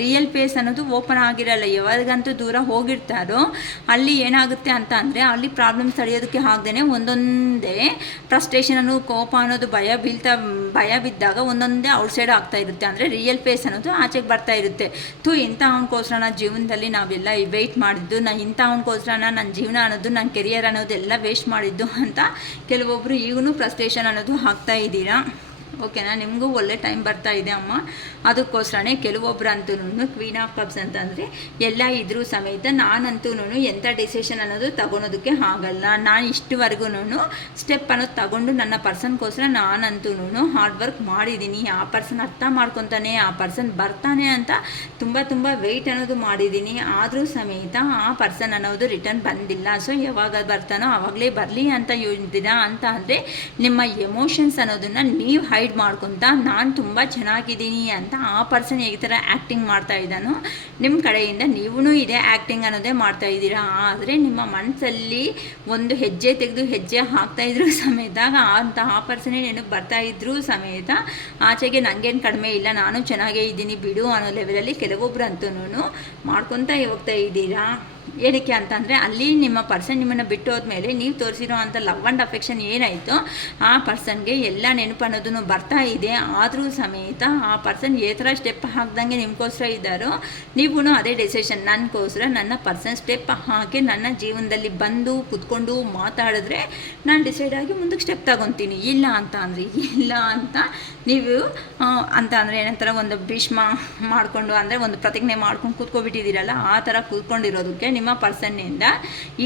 ರಿಯಲ್ ಫೇಸ್ ಅನ್ನೋದು ಓಪನ್ ಆಗಿರಲ್ಲ. ಯಾವಾಗಂತೂ ದೂರ ಹೋಗಿರ್ತಾರೋ ಅಲ್ಲಿ ಏನಾಗುತ್ತೆ ಅಂತ ಅಂದರೆ ಅಲ್ಲಿ ಪ್ರಾಬ್ಲಮ್ಸ್ ತಡೆಯೋದಕ್ಕೆ ಆಗದೇ ಒಂದೊಂದೇ ಫ್ರಸ್ಟ್ರೇಷನ್ ಅನ್ನೋ ಕೋಪ ಅನ್ನೋದು ಭಯ ಬಿದ್ದಾಗ ಒಂದೊಂದೇ ಔಟ್ಸೈಡ್ ಆಗ್ತಾ ಇರುತ್ತೆ. ಅಂದರೆ ರಿಯಲ್ ಫೇಸ್ ಅನ್ನೋದು ಆಚೆಗೆ ಬರ್ತಾ ಇರುತ್ತೆ. ಇಂಥ ಅವನಿಗೋಸ್ಕರ ನನ್ನ ಜೀವನದಲ್ಲಿ ನಾವೆಲ್ಲ ವೆಯ್ಟ್ ಮಾಡಿದ್ದು, ಇಂಥ ಅವನಿಗೋಸ್ಕರ ನನ್ನ ಜೀವನ ಅನ್ನೋದು, ನನ್ನ ಕೆರಿಯರ್ ಅನ್ನೋದೆಲ್ಲ ವೇಸ್ಟ್ ಮಾಡಿದ್ದು ಅಂತ ಕೆಲವೊಬ್ಬರು ಈಗೂ ಫ್ರಸ್ಟ್ರೇಷನ್ ಅನ್ನೋದು ಆಗ್ತಾ ಇದ್ದೀರಾ. ಓಕೆನಾ? ನಿಮಗೂ ಒಳ್ಳೆ ಟೈಮ್ ಬರ್ತಾ ಇದೆ ಅಮ್ಮ. ಅದಕ್ಕೋಸ್ಕರನೇ ಕೆಲವೊಬ್ಬರಂತೂ ಕ್ವೀನ್ ಆಫ್ ಕಪ್ಸ್ ಅಂತಂದರೆ ಎಲ್ಲ ಇದ್ರೂ ಸಮೇತ ನಾನಂತೂ ಎಂಥ ಡಿಸಿಷನ್ ಅನ್ನೋದು ತಗೊಳೋದಕ್ಕೆ ಆಗಲ್ಲ. ನಾನು ಇಷ್ಟುವರೆಗೂ ಸ್ಟೆಪ್ ಅನ್ನೋದು ತಗೊಂಡು ನನ್ನ ಪರ್ಸನ್ಗೋಸ್ಕರ ನಾನಂತೂ ಹಾರ್ಡ್ ವರ್ಕ್ ಮಾಡಿದ್ದೀನಿ. ಆ ಪರ್ಸನ್ ಅರ್ಥ ಮಾಡ್ಕೊತಾನೆ, ಆ ಪರ್ಸನ್ ಬರ್ತಾನೆ ಅಂತ ತುಂಬ ವೆಯ್ಟ್ ಅನ್ನೋದು ಮಾಡಿದ್ದೀನಿ. ಆದರೂ ಸಮೇತ ಆ ಪರ್ಸನ್ ಅನ್ನೋದು ರಿಟರ್ನ್ ಬಂದಿಲ್ಲ. ಸೊ ಯಾವಾಗ ಬರ್ತಾನೋ ಆವಾಗಲೇ ಬರಲಿ ಅಂತ ಯೋಚಿದ್ದೀರಾ ಅಂತ ಅಂದರೆ ನಿಮ್ಮ ಎಮೋಷನ್ಸ್ ಅನ್ನೋದನ್ನು ನೀವು ಹೈಡ್ ಮಾಡ್ಕೊತ ನಾನು ತುಂಬ ಚೆನ್ನಾಗಿದ್ದೀನಿ ಅಂತ ಆ ಪರ್ಸನ್ ಈ ಥರ ಆ್ಯಕ್ಟಿಂಗ್ ಮಾಡ್ತಾ ಇದ್ದಾನೋ ನಿಮ್ಮ ಕಡೆಯಿಂದ ನೀವೂ ಇದೇ ಆ್ಯಕ್ಟಿಂಗ್ ಅನ್ನೋದೇ ಮಾಡ್ತಾ ಇದ್ದೀರಾ. ಆದರೆ ನಿಮ್ಮ ಮನಸ್ಸಲ್ಲಿ ಒಂದು ಹೆಜ್ಜೆ ತೆಗೆದು ಹೆಜ್ಜೆ ಹಾಕ್ತಾಯಿದ್ರು ಸಮೇತ ಆ ಪರ್ಸನೇ ನೆನಪು ಬರ್ತಾಯಿದ್ರು ಸಮೇತ ಆಚೆಗೆ ನನಗೇನು ಕಡಿಮೆ ಇಲ್ಲ, ನಾನು ಚೆನ್ನಾಗೇ ಇದ್ದೀನಿ ಬಿಡು ಅನ್ನೋ ಲೆವೆಲಲ್ಲಿ ಕೆಲವೊಬ್ರು ಅಂತೂ ಮಾಡ್ಕೊತಾ ಹೋಗ್ತಾ ಇದ್ದೀರಾ. ಏನಕ್ಕೆ ಅಂತಂದರೆ ಅಲ್ಲಿ ನಿಮ್ಮ ಪರ್ಸನ್ ನಿಮ್ಮನ್ನು ಬಿಟ್ಟು ಹೋದ್ಮೇಲೆ ನೀವು ತೋರಿಸಿರೋ ಅಂಥ ಲವ್ ಆ್ಯಂಡ್ ಅಫೆಕ್ಷನ್ ಏನಾಯಿತು ಆ ಪರ್ಸನ್ಗೆ ಎಲ್ಲ ನೆನಪು ಅನ್ನೋದನ್ನು ಬರ್ತಾ ಇದೆ. ಆದರೂ ಸಮೇತ ಆ ಪರ್ಸನ್ ಏ ಥರ ಸ್ಟೆಪ್ ಹಾಕ್ದಂಗೆ ನಿಮಗೋಸ್ಕರ ಇದ್ದಾರೋ ನೀವು ಅದೇ ಡೆಸಿಷನ್, ನನಗೋಸ್ಕರ ನನ್ನ ಪರ್ಸನ್ ಸ್ಟೆಪ್ ಹಾಕಿ ನನ್ನ ಜೀವನದಲ್ಲಿ ಬಂದು ಕುತ್ಕೊಂಡು ಮಾತಾಡಿದ್ರೆ ನಾನು ಡಿಸೈಡ್ ಆಗಿ ಮುಂದಕ್ಕೆ ಸ್ಟೆಪ್ ತಗೊತೀನಿ. ಇಲ್ಲ ಅಂತ ಅಂದರೆ ಇಲ್ಲ ಅಂತ ನೀವು ಅಂತ ಅಂದರೆ ಏನಂತಾರೆ ಒಂದು ಭೀಷ್ಮ ಮಾಡಿಕೊಂಡು ಅಂದರೆ ಒಂದು ಪ್ರತಿಜ್ಞೆ ಮಾಡ್ಕೊಂಡು ಕೂತ್ಕೊಬಿಟ್ಟಿದ್ದೀರಲ್ಲ, ಆ ಥರ ಕೂತ್ಕೊಂಡಿರೋದಕ್ಕೆ ನಿಮ್ಮ ಪರ್ಸನ್ನಿಂದ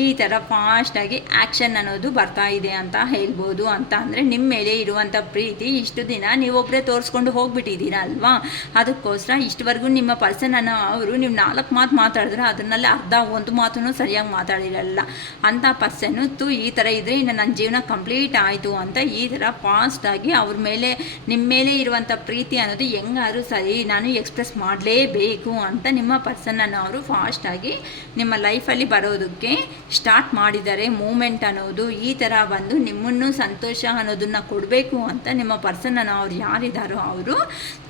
ಈ ಥರ ಫಾಸ್ಟಾಗಿ ಆ್ಯಕ್ಷನ್ ಅನ್ನೋದು ಬರ್ತಾ ಇದೆ ಅಂತ ಹೇಳ್ಬೋದು. ಅಂತ ಅಂದರೆ ನಿಮ್ಮ ಮೇಲೆ ಇರುವಂಥ ಪ್ರೀತಿ ಇಷ್ಟು ದಿನ ನೀವೊಬ್ಬರೇ ತೋರಿಸ್ಕೊಂಡು ಹೋಗ್ಬಿಟ್ಟಿದ್ದೀರಾ ಅಲ್ವಾ? ಅದಕ್ಕೋಸ್ಕರ ಇಷ್ಟವರೆಗೂ ನಿಮ್ಮ ಪರ್ಸನನ್ನು ಅವರು ನೀವು 4 ಮಾತು ಮಾತಾಡಿದ್ರೆ ಅದನ್ನೆಲ್ಲ ಅರ್ಧ ಒಂದು ಮಾತೂ ಸರಿಯಾಗಿ ಮಾತಾಡಿರಲ್ಲ. ಅಂಥ ಪರ್ಸನ್ನು ಈ ಥರ ಇದ್ದರೆ ಇನ್ನು ನನ್ನ ಜೀವನ ಕಂಪ್ಲೀಟ್ ಆಯಿತು ಅಂತ ಈ ಥರ ಫಾಸ್ಟಾಗಿ ಅವ್ರ ಮೇಲೆ ನಿಮ್ಮ ಮೇಲೆ ಇರುವಂಥ ಪ್ರೀತಿ ಅನ್ನೋದು ಹೆಂಗಾದ್ರೂ ಸರಿ ನಾನು ಎಕ್ಸ್ಪ್ರೆಸ್ ಮಾಡಲೇಬೇಕು ಅಂತ ನಿಮ್ಮ ಪರ್ಸನನ್ನು ಅವರು ಫಾಸ್ಟಾಗಿ ನಿಮ್ಮ ಲೈಫಲ್ಲಿ ಬರೋದಕ್ಕೆ ಸ್ಟಾರ್ಟ್ ಮಾಡಿದ್ದಾರೆ. ಮೂಮೆಂಟ್ ಅನ್ನೋದು ಈ ಥರ ಬಂದು ನಿಮ್ಮನ್ನು ಸಂತೋಷ ಅನ್ನೋದನ್ನು ಕೊಡಬೇಕು ಅಂತ ನಿಮ್ಮ ಪರ್ಸನನ್ನು ಅವ್ರು ಯಾರಿದ್ದಾರೋ ಅವರು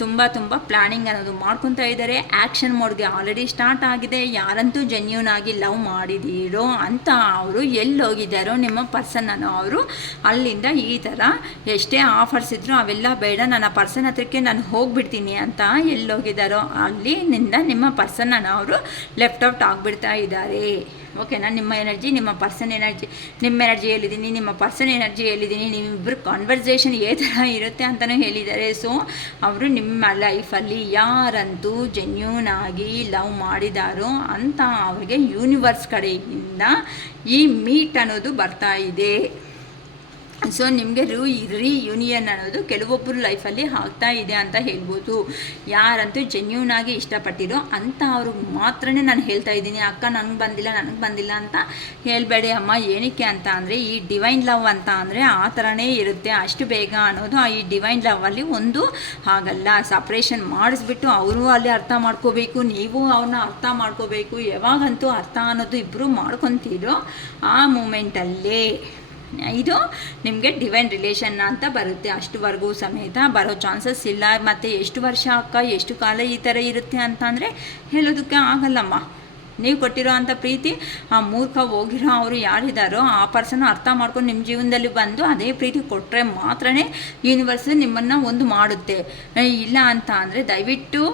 ತುಂಬ ಪ್ಲ್ಯಾನಿಂಗ್ ಅನ್ನೋದು ಮಾಡ್ಕೊತಾ ಇದ್ದಾರೆ. ಆ್ಯಕ್ಷನ್ ಮೋಡ್ಗೆ ಆಲ್ರೆಡಿ ಸ್ಟಾರ್ಟ್ ಆಗಿದೆ. ಯಾರಂತೂ ಜೆನ್ಯೂನ್ ಆಗಿ ಲವ್ ಮಾಡಿದ್ದೀರೋ ಅಂತ ಅವರು ಎಲ್ಲೋಗಿದ್ದಾರೋ ನಿಮ್ಮ ಪರ್ಸನನ್ನು ಅವರು ಅಲ್ಲಿಂದ ಈ ಥರ ಎಷ್ಟೇ ಆಫರ್ಸ್ ಇದ್ದರೂ ಅವೆಲ್ಲ ಬೇಡ, ನನ್ನ ಪರ್ಸನ್ ಹತ್ರಕ್ಕೆ ನಾನು ಹೋಗ್ಬಿಡ್ತೀನಿ ಅಂತ ಎಲ್ಲೋಗಿದ್ದಾರೋ ಅಲ್ಲಿನಿಂದ ನಿಮ್ಮ ಪರ್ಸನನ್ನು ಅವರು ಲೆಫ್ಟ್ ಔಟ್ ಆಗಿಬಿಡ್ತಾ ಇದ್ದಾರೆ. ಇದ್ದಾರೆ. ಓಕೆನಾ? ನಿಮ್ಮ ಎನರ್ಜಿ, ನಿಮ್ಮ ಪರ್ಸನ್ ಎನರ್ಜಿ, ನಿಮ್ಮ ಎನರ್ಜಿ ಹೇಳಿದ್ದೀನಿ, ನಿಮ್ಮ ಪರ್ಸನ್ ಎನರ್ಜಿ ಹೇಳಿದ್ದೀನಿ, ನಿಮ್ಮಿಬ್ಬರು ಕಾನ್ವರ್ಸೇಷನ್ ಏ ಥರ ಇರುತ್ತೆ ಅಂತಲೂ ಹೇಳಿದ್ದಾರೆ. ಸೊ ಅವರು ನಿಮ್ಮ ಲೈಫಲ್ಲಿ ಯಾರಂತೂ ಜೆನ್ಯೂನ್ ಆಗಿ ಲವ್ ಮಾಡಿದಾರೋ ಅಂತ ಅವ್ರಿಗೆ ಯೂನಿವರ್ಸ್ ಕಡೆಯಿಂದ ಈ ಮೀಟ್ ಅನ್ನೋದು ಬರ್ತಾ ಇದೆ. ಸೊ ನಿಮಗೆ ರಿಯೂನಿಯನ್ ಅನ್ನೋದು ಕೆಲವೊಬ್ಬರು ಲೈಫಲ್ಲಿ ಆಗ್ತಾ ಇದೆ ಅಂತ ಹೇಳ್ಬೋದು. ಯಾರಂತೂ ಜೆನ್ಯೂನ್ ಆಗಿ ಇಷ್ಟಪಟ್ಟಿರೋ ಅಂತ ಅವ್ರಿಗೆ ಮಾತ್ರನೇ ನಾನು ಹೇಳ್ತಾ ಇದ್ದೀನಿ. ಅಕ್ಕ ನನಗೆ ಬಂದಿಲ್ಲ ಅಂತ ಹೇಳಬೇಡಿ ಅಮ್ಮ. ಏನಕ್ಕೆ ಅಂತ ಅಂದರೆ ಈ ಡಿವೈನ್ ಲವ್ ಅಂತ ಅಂದರೆ ಆ ಥರನೇ ಇರುತ್ತೆ. ಅಷ್ಟು ಬೇಗ ಅನ್ನೋದು ಈ ಡಿವೈನ್ ಲವ್ವಲ್ಲಿ ಒಂದು ಹಾಗಲ್ಲ. ಸಪ್ರೇಷನ್ ಮಾಡಿಸ್ಬಿಟ್ಟು ಅವರು ಅಲ್ಲಿ ಅರ್ಥ ಮಾಡ್ಕೋಬೇಕು, ನೀವು ಅವ್ರನ್ನ ಅರ್ಥ ಮಾಡ್ಕೋಬೇಕು. ಯಾವಾಗಂತೂ ಅರ್ಥ ಅನ್ನೋದು ಇಬ್ಬರು ಮಾಡ್ಕೊತೀರೋ ಆ ಮೂಮೆಂಟಲ್ಲೇ ಇದು ನಿಮಗೆ ಡಿವೈನ್ ರಿಲೇಷನ್ ಅಂತ ಬರುತ್ತೆ. ಅಷ್ಟುವರೆಗೂ ಸಮೇತ ಬರೋ ಚಾನ್ಸಸ್ ಇಲ್ಲ. ಮತ್ತು ಎಷ್ಟು ವರ್ಷ ಅಕ್ಕ, ಎಷ್ಟು ಕಾಲ ಈ ಥರ ಇರುತ್ತೆ ಅಂತ ಅಂದರೆ ಹೇಳೋದಕ್ಕೆ ಆಗಲ್ಲಮ್ಮ. ನೀವು ಕೊಟ್ಟಿರೋ ಅಂಥ ಪ್ರೀತಿ ಆ ಮೂರ್ಖ ಹೋಗಿರೋ ಅವರು ಯಾರಿದ್ದಾರೋ ಆ ಪರ್ಸನ್ ಅರ್ಥ ಮಾಡ್ಕೊಂಡು ನಿಮ್ಮ ಜೀವನದಲ್ಲಿ ಬಂದು ಅದೇ ಪ್ರೀತಿ ಕೊಟ್ಟರೆ ಮಾತ್ರ ಯೂನಿವರ್ಸ್ ನಿಮ್ಮನ್ನು ಒಂದು ಮಾಡುತ್ತೆ. ಇಲ್ಲ ಅಂತ ಅಂದರೆ ದಯವಿಟ್ಟು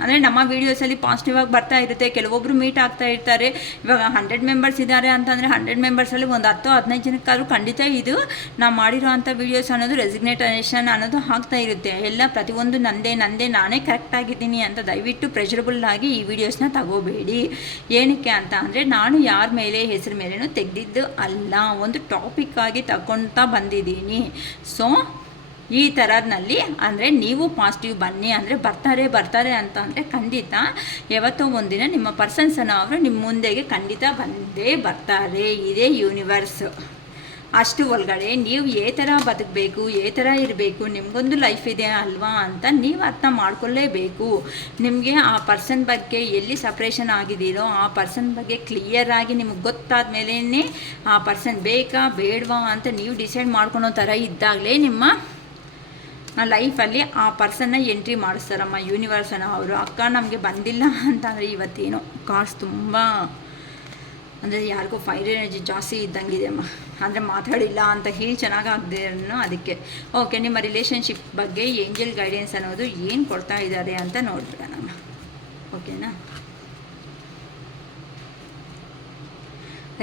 ಅಂದರೆ ನಮ್ಮ ವೀಡಿಯೋಸಲ್ಲಿ ಪಾಸಿಟಿವ್ ಆಗಿ ಬರ್ತಾ ಇರುತ್ತೆ. ಕೆಲವೊಬ್ಬರು ಮೀಟ್ ಆಗ್ತಾ ಇರ್ತಾರೆ. ಇವಾಗ 100 ಮೆಂಬರ್ಸ್ ಇದ್ದಾರೆ ಅಂತಂದರೆ 100 ಮೆಂಬರ್ಸಲ್ಲಿ ಒಂದು 10-15 ಜನಕ್ಕಾದ್ರೂ ಖಂಡಿತ ಇದು ನಾವು ಮಾಡಿರೋ ಅಂಥ ವೀಡಿಯೋಸ್ ಅನ್ನೋದು ರೆಸಿಗ್ನೇಷನ್ ಅನ್ನೋದು ಆಗ್ತಾ ಇರುತ್ತೆ. ಎಲ್ಲ ಪ್ರತಿಯೊಂದು ನಂದೇ ನಾನೇ ಕರೆಕ್ಟಾಗಿದ್ದೀನಿ ಅಂತ ದಯವಿಟ್ಟು ಪ್ರೆಷರಬಲ್ ಆಗಿ ಈ ವಿಡಿಯೋಸ್ನ ತಗೋಬೇಡಿ. ಏನಕ್ಕೆ ಅಂತ ಅಂದರೆ ನಾನು ಯಾರ ಮೇಲೆ ಹೆಸರು ಮೇಲೇನೂ ತೆಗೆದಿದ್ದು ಅಲ್ಲ, ಒಂದು ಟಾಪಿಕ್ ಆಗಿ ತಗೊಳ್ತಾ ಬಂದಿದ್ದೀನಿ. ಸೊ ಈ ಥರದಲ್ಲಿ ಅಂದರೆ ನೀವು ಪಾಸಿಟಿವ್ ಬನ್ನಿ ಅಂದರೆ ಬರ್ತಾರೆ ಅಂತ ಅಂದರೆ ಖಂಡಿತ ಯಾವತ್ತೋ ಒಂದಿನ ನಿಮ್ಮ ಪರ್ಸನ್ಸನ್ನು ಅವರು ನಿಮ್ಮ ಮುಂದೆಗೆ ಖಂಡಿತ ಬಂದೇ ಬರ್ತಾರೆ. ಇದೇ ಯೂನಿವರ್ಸ್. ಅಷ್ಟು ಒಳಗಡೆ ನೀವು ಥರ ಬದುಕಬೇಕು, ಥರ ಇರಬೇಕು, ನಿಮಗೊಂದು ಲೈಫ್ ಇದೆ ಅಲ್ವಾ ಅಂತ ನೀವು ಅರ್ಥ ಮಾಡ್ಕೊಳ್ಳೇಬೇಕು. ನಿಮಗೆ ಆ ಪರ್ಸನ್ ಬಗ್ಗೆ ಎಲ್ಲಿ ಸಪ್ರೇಷನ್ ಆಗಿದ್ದೀರೋ ಆ ಪರ್ಸನ್ ಬಗ್ಗೆ ಕ್ಲಿಯರ್ ಆಗಿ ನಿಮಗೆ ಗೊತ್ತಾದ ಮೇಲೇ ಆ ಪರ್ಸನ್ ಬೇಕಾ ಬೇಡವಾ ಅಂತ ನೀವು ಡಿಸೈಡ್ ಮಾಡ್ಕೊಳೋ ಥರ ಇದ್ದಾಗಲೇ ನಿಮ್ಮ ಲೈಫಲ್ಲಿ ಆ ಪರ್ಸನ್ನ ಎಂಟ್ರಿ ಮಾಡಿಸ್ತಾರಮ್ಮ ಯೂನಿವರ್ಸನ್ನು ಅವರು. ಅಕ್ಕ ನಮಗೆ ಬಂದಿಲ್ಲ ಅಂತಂದರೆ ಇವತ್ತೇನೋ ಕಾರ್ಸ್ ತುಂಬ ಅಂದರೆ ಯಾರಿಗೂ ಫೈರ್ ಎನರ್ಜಿ ಜಾಸ್ತಿ ಇದ್ದಂಗಿದೆ ಅಮ್ಮ. ಅಂದರೆ ಮಾತಾಡಿಲ್ಲ ಅಂತ ಹೇಳಿ ಚೆನ್ನಾಗಾಗದೆ ಅನ್ನೋ ಅದಕ್ಕೆ. ಓಕೆ, ನಿಮ್ಮ ರಿಲೇಷನ್ಶಿಪ್ ಬಗ್ಗೆ ಏಂಜಲ್ ಗೈಡೆನ್ಸ್ ಅನ್ನೋದು ಏನು ಕೊಡ್ತಾ ಇದ್ದಾರೆ ಅಂತ ನೋಡ್ಬಿಡೋಣ. ಓಕೆನಾ?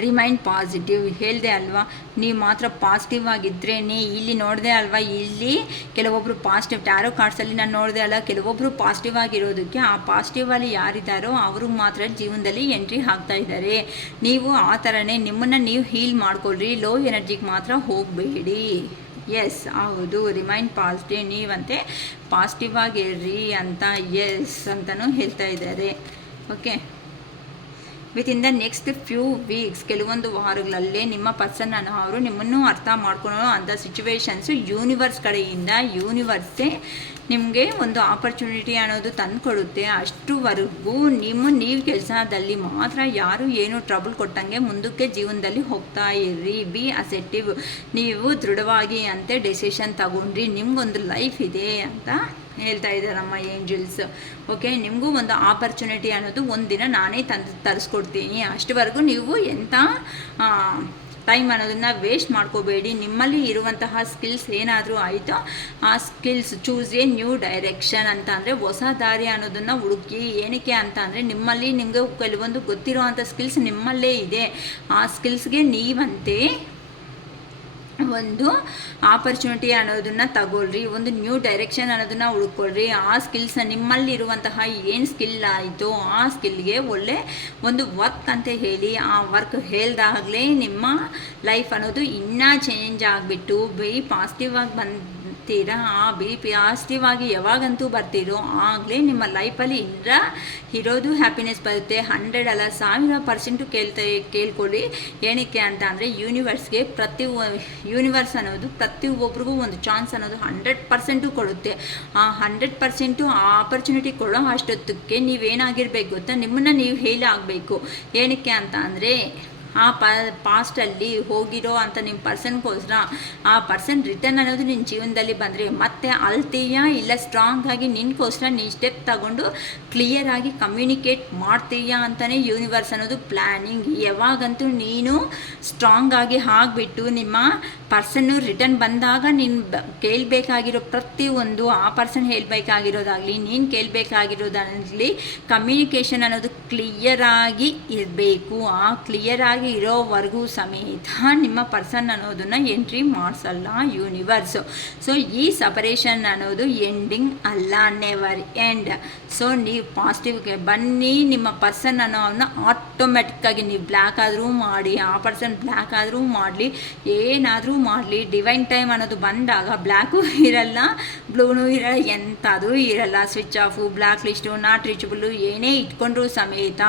ರಿಮೈನ್ ಪಾಸಿಟಿವ್ ಹೇಳಿದೆ ಅಲ್ವಾ, ನೀವು ಮಾತ್ರ ಪಾಸಿಟಿವ್ ಆಗಿದ್ರೇ. ಇಲ್ಲಿ ನೋಡಿದೆ ಅಲ್ವಾ, ಇಲ್ಲಿ ಕೆಲವೊಬ್ಬರು ಪಾಸಿಟಿವ್ ಟ್ಯಾರೋ ಕಾರ್ಡ್ಸಲ್ಲಿ ನಾನು ನೋಡಿದೆ ಅಲ್ಲ, ಕೆಲವೊಬ್ಬರು ಪಾಸಿಟಿವ್ ಆಗಿರೋದಕ್ಕೆ ಆ ಪಾಸಿಟಿವಲ್ಲಿ ಯಾರಿದ್ದಾರೋ ಅವ್ರಿಗೆ ಮಾತ್ರ ಜೀವನದಲ್ಲಿ ಎಂಟ್ರಿ ಆಗ್ತಾ ಇದ್ದಾರೆ. ನೀವು ಆ ಥರನೇ ನಿಮ್ಮನ್ನು ನೀವು ಹೀಲ್ ಮಾಡ್ಕೊಳ್ರಿ, ಲೋ ಎನರ್ಜಿಗೆ ಮಾತ್ರ ಹೋಗಬೇಡಿ. ಎಸ್, ಹೌದು, ರಿಮೈನ್ ಪಾಸಿಟಿವ್, ನೀವಂತೆ ಪಾಸಿಟಿವ್ ಆಗಿರ್ರಿ ಅಂತ ಎಸ್ ಅಂತಲೂ ಹೇಳ್ತಾ ಇದ್ದಾರೆ. Okay, within the next few weeks, ಕೆಲವೊಂದು ವಾರಗಳಲ್ಲೇ ನಿಮ್ಮ ಪರ್ಸನನ್ನು ಅವರು ನಿಮ್ಮನ್ನು ಅರ್ಥ ಮಾಡ್ಕೊಳ್ಳೋ ಅಂಥ ಸಿಚುವೇಶನ್ಸು ಯೂನಿವರ್ಸ್ ಕಡೆಯಿಂದ ಯೂನಿವರ್ಸೇ ನಿಮಗೆ ಒಂದು ಆಪರ್ಚುನಿಟಿ ಅನ್ನೋದು ತಂದು ಕೊಡುತ್ತೆ. ಅಷ್ಟುವರೆಗೂ ನೀವು ಕೆಲಸದಲ್ಲಿ ಮಾತ್ರ ಯಾರು ಏನು ಟ್ರಬಲ್ ಕೊಟ್ಟಂಗೆ ಮುಂದಕ್ಕೆ ಜೀವನದಲ್ಲಿ ಹೋಗ್ತಾ ಇರ್ರಿ. ಬಿ ಅಸೆಪ್ಟಿವ್, ನೀವು ದೃಢವಾಗಿ ಅಂತೆ ಡೆಸಿಷನ್ ತಗೊಂಡ್ರಿ. ನಿಮಗೊಂದು ಲೈಫ್ ಇದೆ ಅಂತ ಹೇಳ್ತಾ ಇದ್ದಾರೆ ನಮ್ಮ ಏಂಜಲ್ಸ್. ಓಕೆ, ನಿಮಗೂ ಒಂದು ಆಪರ್ಚುನಿಟಿ ಅನ್ನೋದು ಒಂದಿನ ನಾನೇ ತರಿಸ್ಕೊಡ್ತೀನಿ. ಅಷ್ಟುವರೆಗೂ ನೀವು ಎಂಥ ಟೈಮ್ ಅನ್ನೋದನ್ನು ವೇಸ್ಟ್ ಮಾಡ್ಕೋಬೇಡಿ. ನಿಮ್ಮಲ್ಲಿ ಇರುವಂತಹ ಸ್ಕಿಲ್ಸ್ ಏನಾದರೂ ಆಯಿತೋ ಆ skills choose A new direction ಅಂತ ಅಂದರೆ ಹೊಸ ದಾರಿ ಅನ್ನೋದನ್ನು ಹುಡುಕಿ. ಏನಕ್ಕೆ ಅಂತ ಅಂದರೆ ನಿಮ್ಮಲ್ಲಿ ನಿಮಗೆ ಕೆಲವೊಂದು ಗೊತ್ತಿರೋ ಅಂಥ ಸ್ಕಿಲ್ಸ್ ನಿಮ್ಮಲ್ಲೇ ಇದೆ. ಆ ಸ್ಕಿಲ್ಸ್ಗೆ ನೀವಂತೆ ಒಂದು ಆಪರ್ಚುನಿಟಿ ಅನ್ನೋದನ್ನು ತಗೊಳ್ರಿ, ಒಂದು ನ್ಯೂ ಡೈರೆಕ್ಷನ್ ಅನ್ನೋದನ್ನು ಹುಡ್ಕೊಳ್ರಿ. ಆ ಸ್ಕಿಲ್ಸ್ನ ನಿಮ್ಮಲ್ಲಿರುವಂತಹ ಏನು ಸ್ಕಿಲ್ ಆಯಿತು ಆ ಸ್ಕಿಲ್ಗೆ ಒಳ್ಳೆ ಒಂದು ವರ್ಕ್ ಅಂತ ಹೇಳಿ ಆ ವರ್ಕ್ ಹೇಳ್ದಾಗಲೇ ನಿಮ್ಮ ಲೈಫ್ ಅನ್ನೋದು ಇನ್ನೂ ಚೇಂಜ್ ಆಗಿಬಿಟ್ಟು ಪಾಸಿಟಿವ್ ಆಗಿ ಬರ್ತೀರಾ. ಆ ಪಾಸಿಟಿವ್ ಆಗಿ ಯಾವಾಗಂತೂ ಬರ್ತೀರೋ ಆಗಲೇ ನಿಮ್ಮ ಲೈಫಲ್ಲಿ ಇರೋದು ಹ್ಯಾಪಿನೆಸ್ ಬರುತ್ತೆ. 100 ಅಲ್ಲ 1000% ಕೇಳ್ಕೊಳ್ಳಿ. ಏನಕ್ಕೆ ಅಂತ ಅಂದರೆ ಯೂನಿವರ್ಸ್ಗೆ ಯೂನಿವರ್ಸ್ ಅನ್ನೋದು ಪ್ರತಿಯೊಬ್ಬರಿಗೂ ಒಂದು ಚಾನ್ಸ್ ಅನ್ನೋದು 100% ಕೊಡುತ್ತೆ. ಆ 100% ಆ ಆಪರ್ಚುನಿಟಿ ಕೊಡೋ ಅಷ್ಟೊತ್ತಕ್ಕೆ ನೀವೇನಾಗಿರ್ಬೇಕು ಗೊತ್ತಾ, ನಿಮ್ಮನ್ನು ನೀವು ಹೇಳಿ ಆಗಬೇಕು. ಏನಕ್ಕೆ ಅಂತ ಅಂದರೆ ಆ ಪಾಸ್ಟಲ್ಲಿ ಹೋಗಿರೋ ಅಂತ ನಿಮ್ಮ ಪರ್ಸನ್ಗೋಸ್ಕರ ಆ ಪರ್ಸನ್ ರಿಟರ್ನ್ ಅನ್ನೋದು ನಿನ್ನ ಜೀವನದಲ್ಲಿ ಬಂದರೆ ಮತ್ತೆ ಅಳ್ತೀಯಾ ಇಲ್ಲ ಸ್ಟ್ರಾಂಗ್ ಆಗಿ ನಿನ್ಗೋಸ್ಕರ ನೀನು ಸ್ಟೆಪ್ ತಗೊಂಡು ಕ್ಲಿಯರ್ ಆಗಿ ಕಮ್ಯುನಿಕೇಟ್ ಮಾಡ್ತೀಯಾ ಅಂತಲೇ ಯೂನಿವರ್ಸ್ ಅನ್ನೋದು ಪ್ಲ್ಯಾನಿಂಗ್. ಯಾವಾಗಂತೂ ನೀನು ಸ್ಟ್ರಾಂಗ್ ಆಗಿ ಆಗಿಬಿಟ್ಟು ನಿಮ್ಮ ಪರ್ಸನ್ನು ರಿಟರ್ನ್ ಬಂದಾಗ ನೀನು ಕೇಳಬೇಕಾಗಿರೋ ಪ್ರತಿಯೊಂದು ಆ ಪರ್ಸನ್ ಹೇಳಬೇಕಾಗಿರೋದಾಗಲಿ ನೀನು ಕೇಳಬೇಕಾಗಿರೋದಾಗಲಿ ಕಮ್ಯುನಿಕೇಷನ್ ಅನ್ನೋದು ಕ್ಲಿಯರಾಗಿ ಇರಬೇಕು. ಆ ಕ್ಲಿಯರಾಗಿ ಇರೋವರೆಗೂ ಸಮೇತ ನಿಮ್ಮ ಪರ್ಸನ್ ಅನ್ನೋದನ್ನು ಎಂಟ್ರಿ ಮಾಡಿಸಲ್ಲ ಯೂನಿವರ್ಸು. ಸೊ ಈ ಸಪರೇಷನ್ ಅನ್ನೋದು ಎಂಡಿಂಗ್ ಅಲ್ಲ, ನೆವರ್ ಎಂಡ್. ಸೊ ನೀವು ಪಾಸಿಟಿವ್ಗೆ ಬನ್ನಿ. ನಿಮ್ಮ ಪರ್ಸನ್ ಅನ್ನೋವನ್ನ ಆಟೋಮೆಟಿಕ್ಕಾಗಿ ನೀವು ಬ್ಲ್ಯಾಕ್ ಆದರೂ ಮಾಡಿ, ಆ ಪರ್ಸನ್ ಬ್ಲ್ಯಾಕ್ ಆದರೂ ಮಾಡಲಿ, ಏನಾದರೂ ಮಾಡಲಿ, ಡಿವೈನ್ ಟೈಮ್ ಅನ್ನೋದು ಬಂದಾಗ ಬ್ಲ್ಯಾಕು ಇರಲ್ಲ, ಬ್ಲೂನೂ ಇರಲ್ಲ, ಎಂಥದೂ ಇರಲ್ಲ. Switch off, black list, not reachable ಏನೇ ಇಟ್ಕೊಂಡ್ರೂ ಸಮೇತ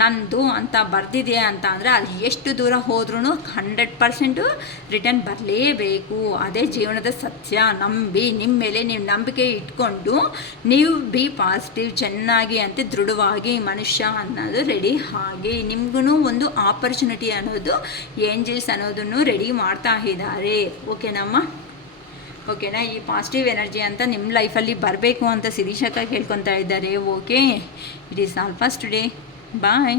ನಂದು ಅಂತ ಬರ್ದಿದೆ ಅಂತ ಅಂದರೆ ಅದು ಎಷ್ಟು ದೂರ ಹೋದ್ರೂ 100% ರಿಟರ್ನ್ ಬರಲೇಬೇಕು. ಅದೇ ಜೀವನದ ಸತ್ಯ. ನಂಬಿ, ನಿಮ್ಮ ಮೇಲೆ ನೀವು ನಂಬಿಕೆ ಇಟ್ಕೊಂಡು ನೀವು ಬಿ ಪಾಸಿಟಿವ್, ಚೆನ್ನಾಗಿ ಅಂತ ದೃಢವಾಗಿ ಮನುಷ್ಯ ಅನ್ನೋದು ರೆಡಿ ಆಗಿ. ನಿಮಗೂ ಒಂದು ಆಪರ್ಚುನಿಟಿ ಅನ್ನೋದು ಏಂಜಲ್ಸ್ ಅನ್ನೋದನ್ನು ರೆಡಿ ಮಾಡ್ತಾ ಇದ್ದಾರೆ. ಓಕೆನಮ್ಮ? ಓಕೆನಾ? ಈ ಪಾಸಿಟಿವ್ ಎನರ್ಜಿ ಅಂತ ನಿಮ್ಮ ಲೈಫಲ್ಲಿ ಬರಬೇಕು ಅಂತ ಶಿರೀಷಕ್ಕ ಕೇಳ್ಕೊತಾ ಇದ್ದಾರೆ. Okay, it is all for today. Bye.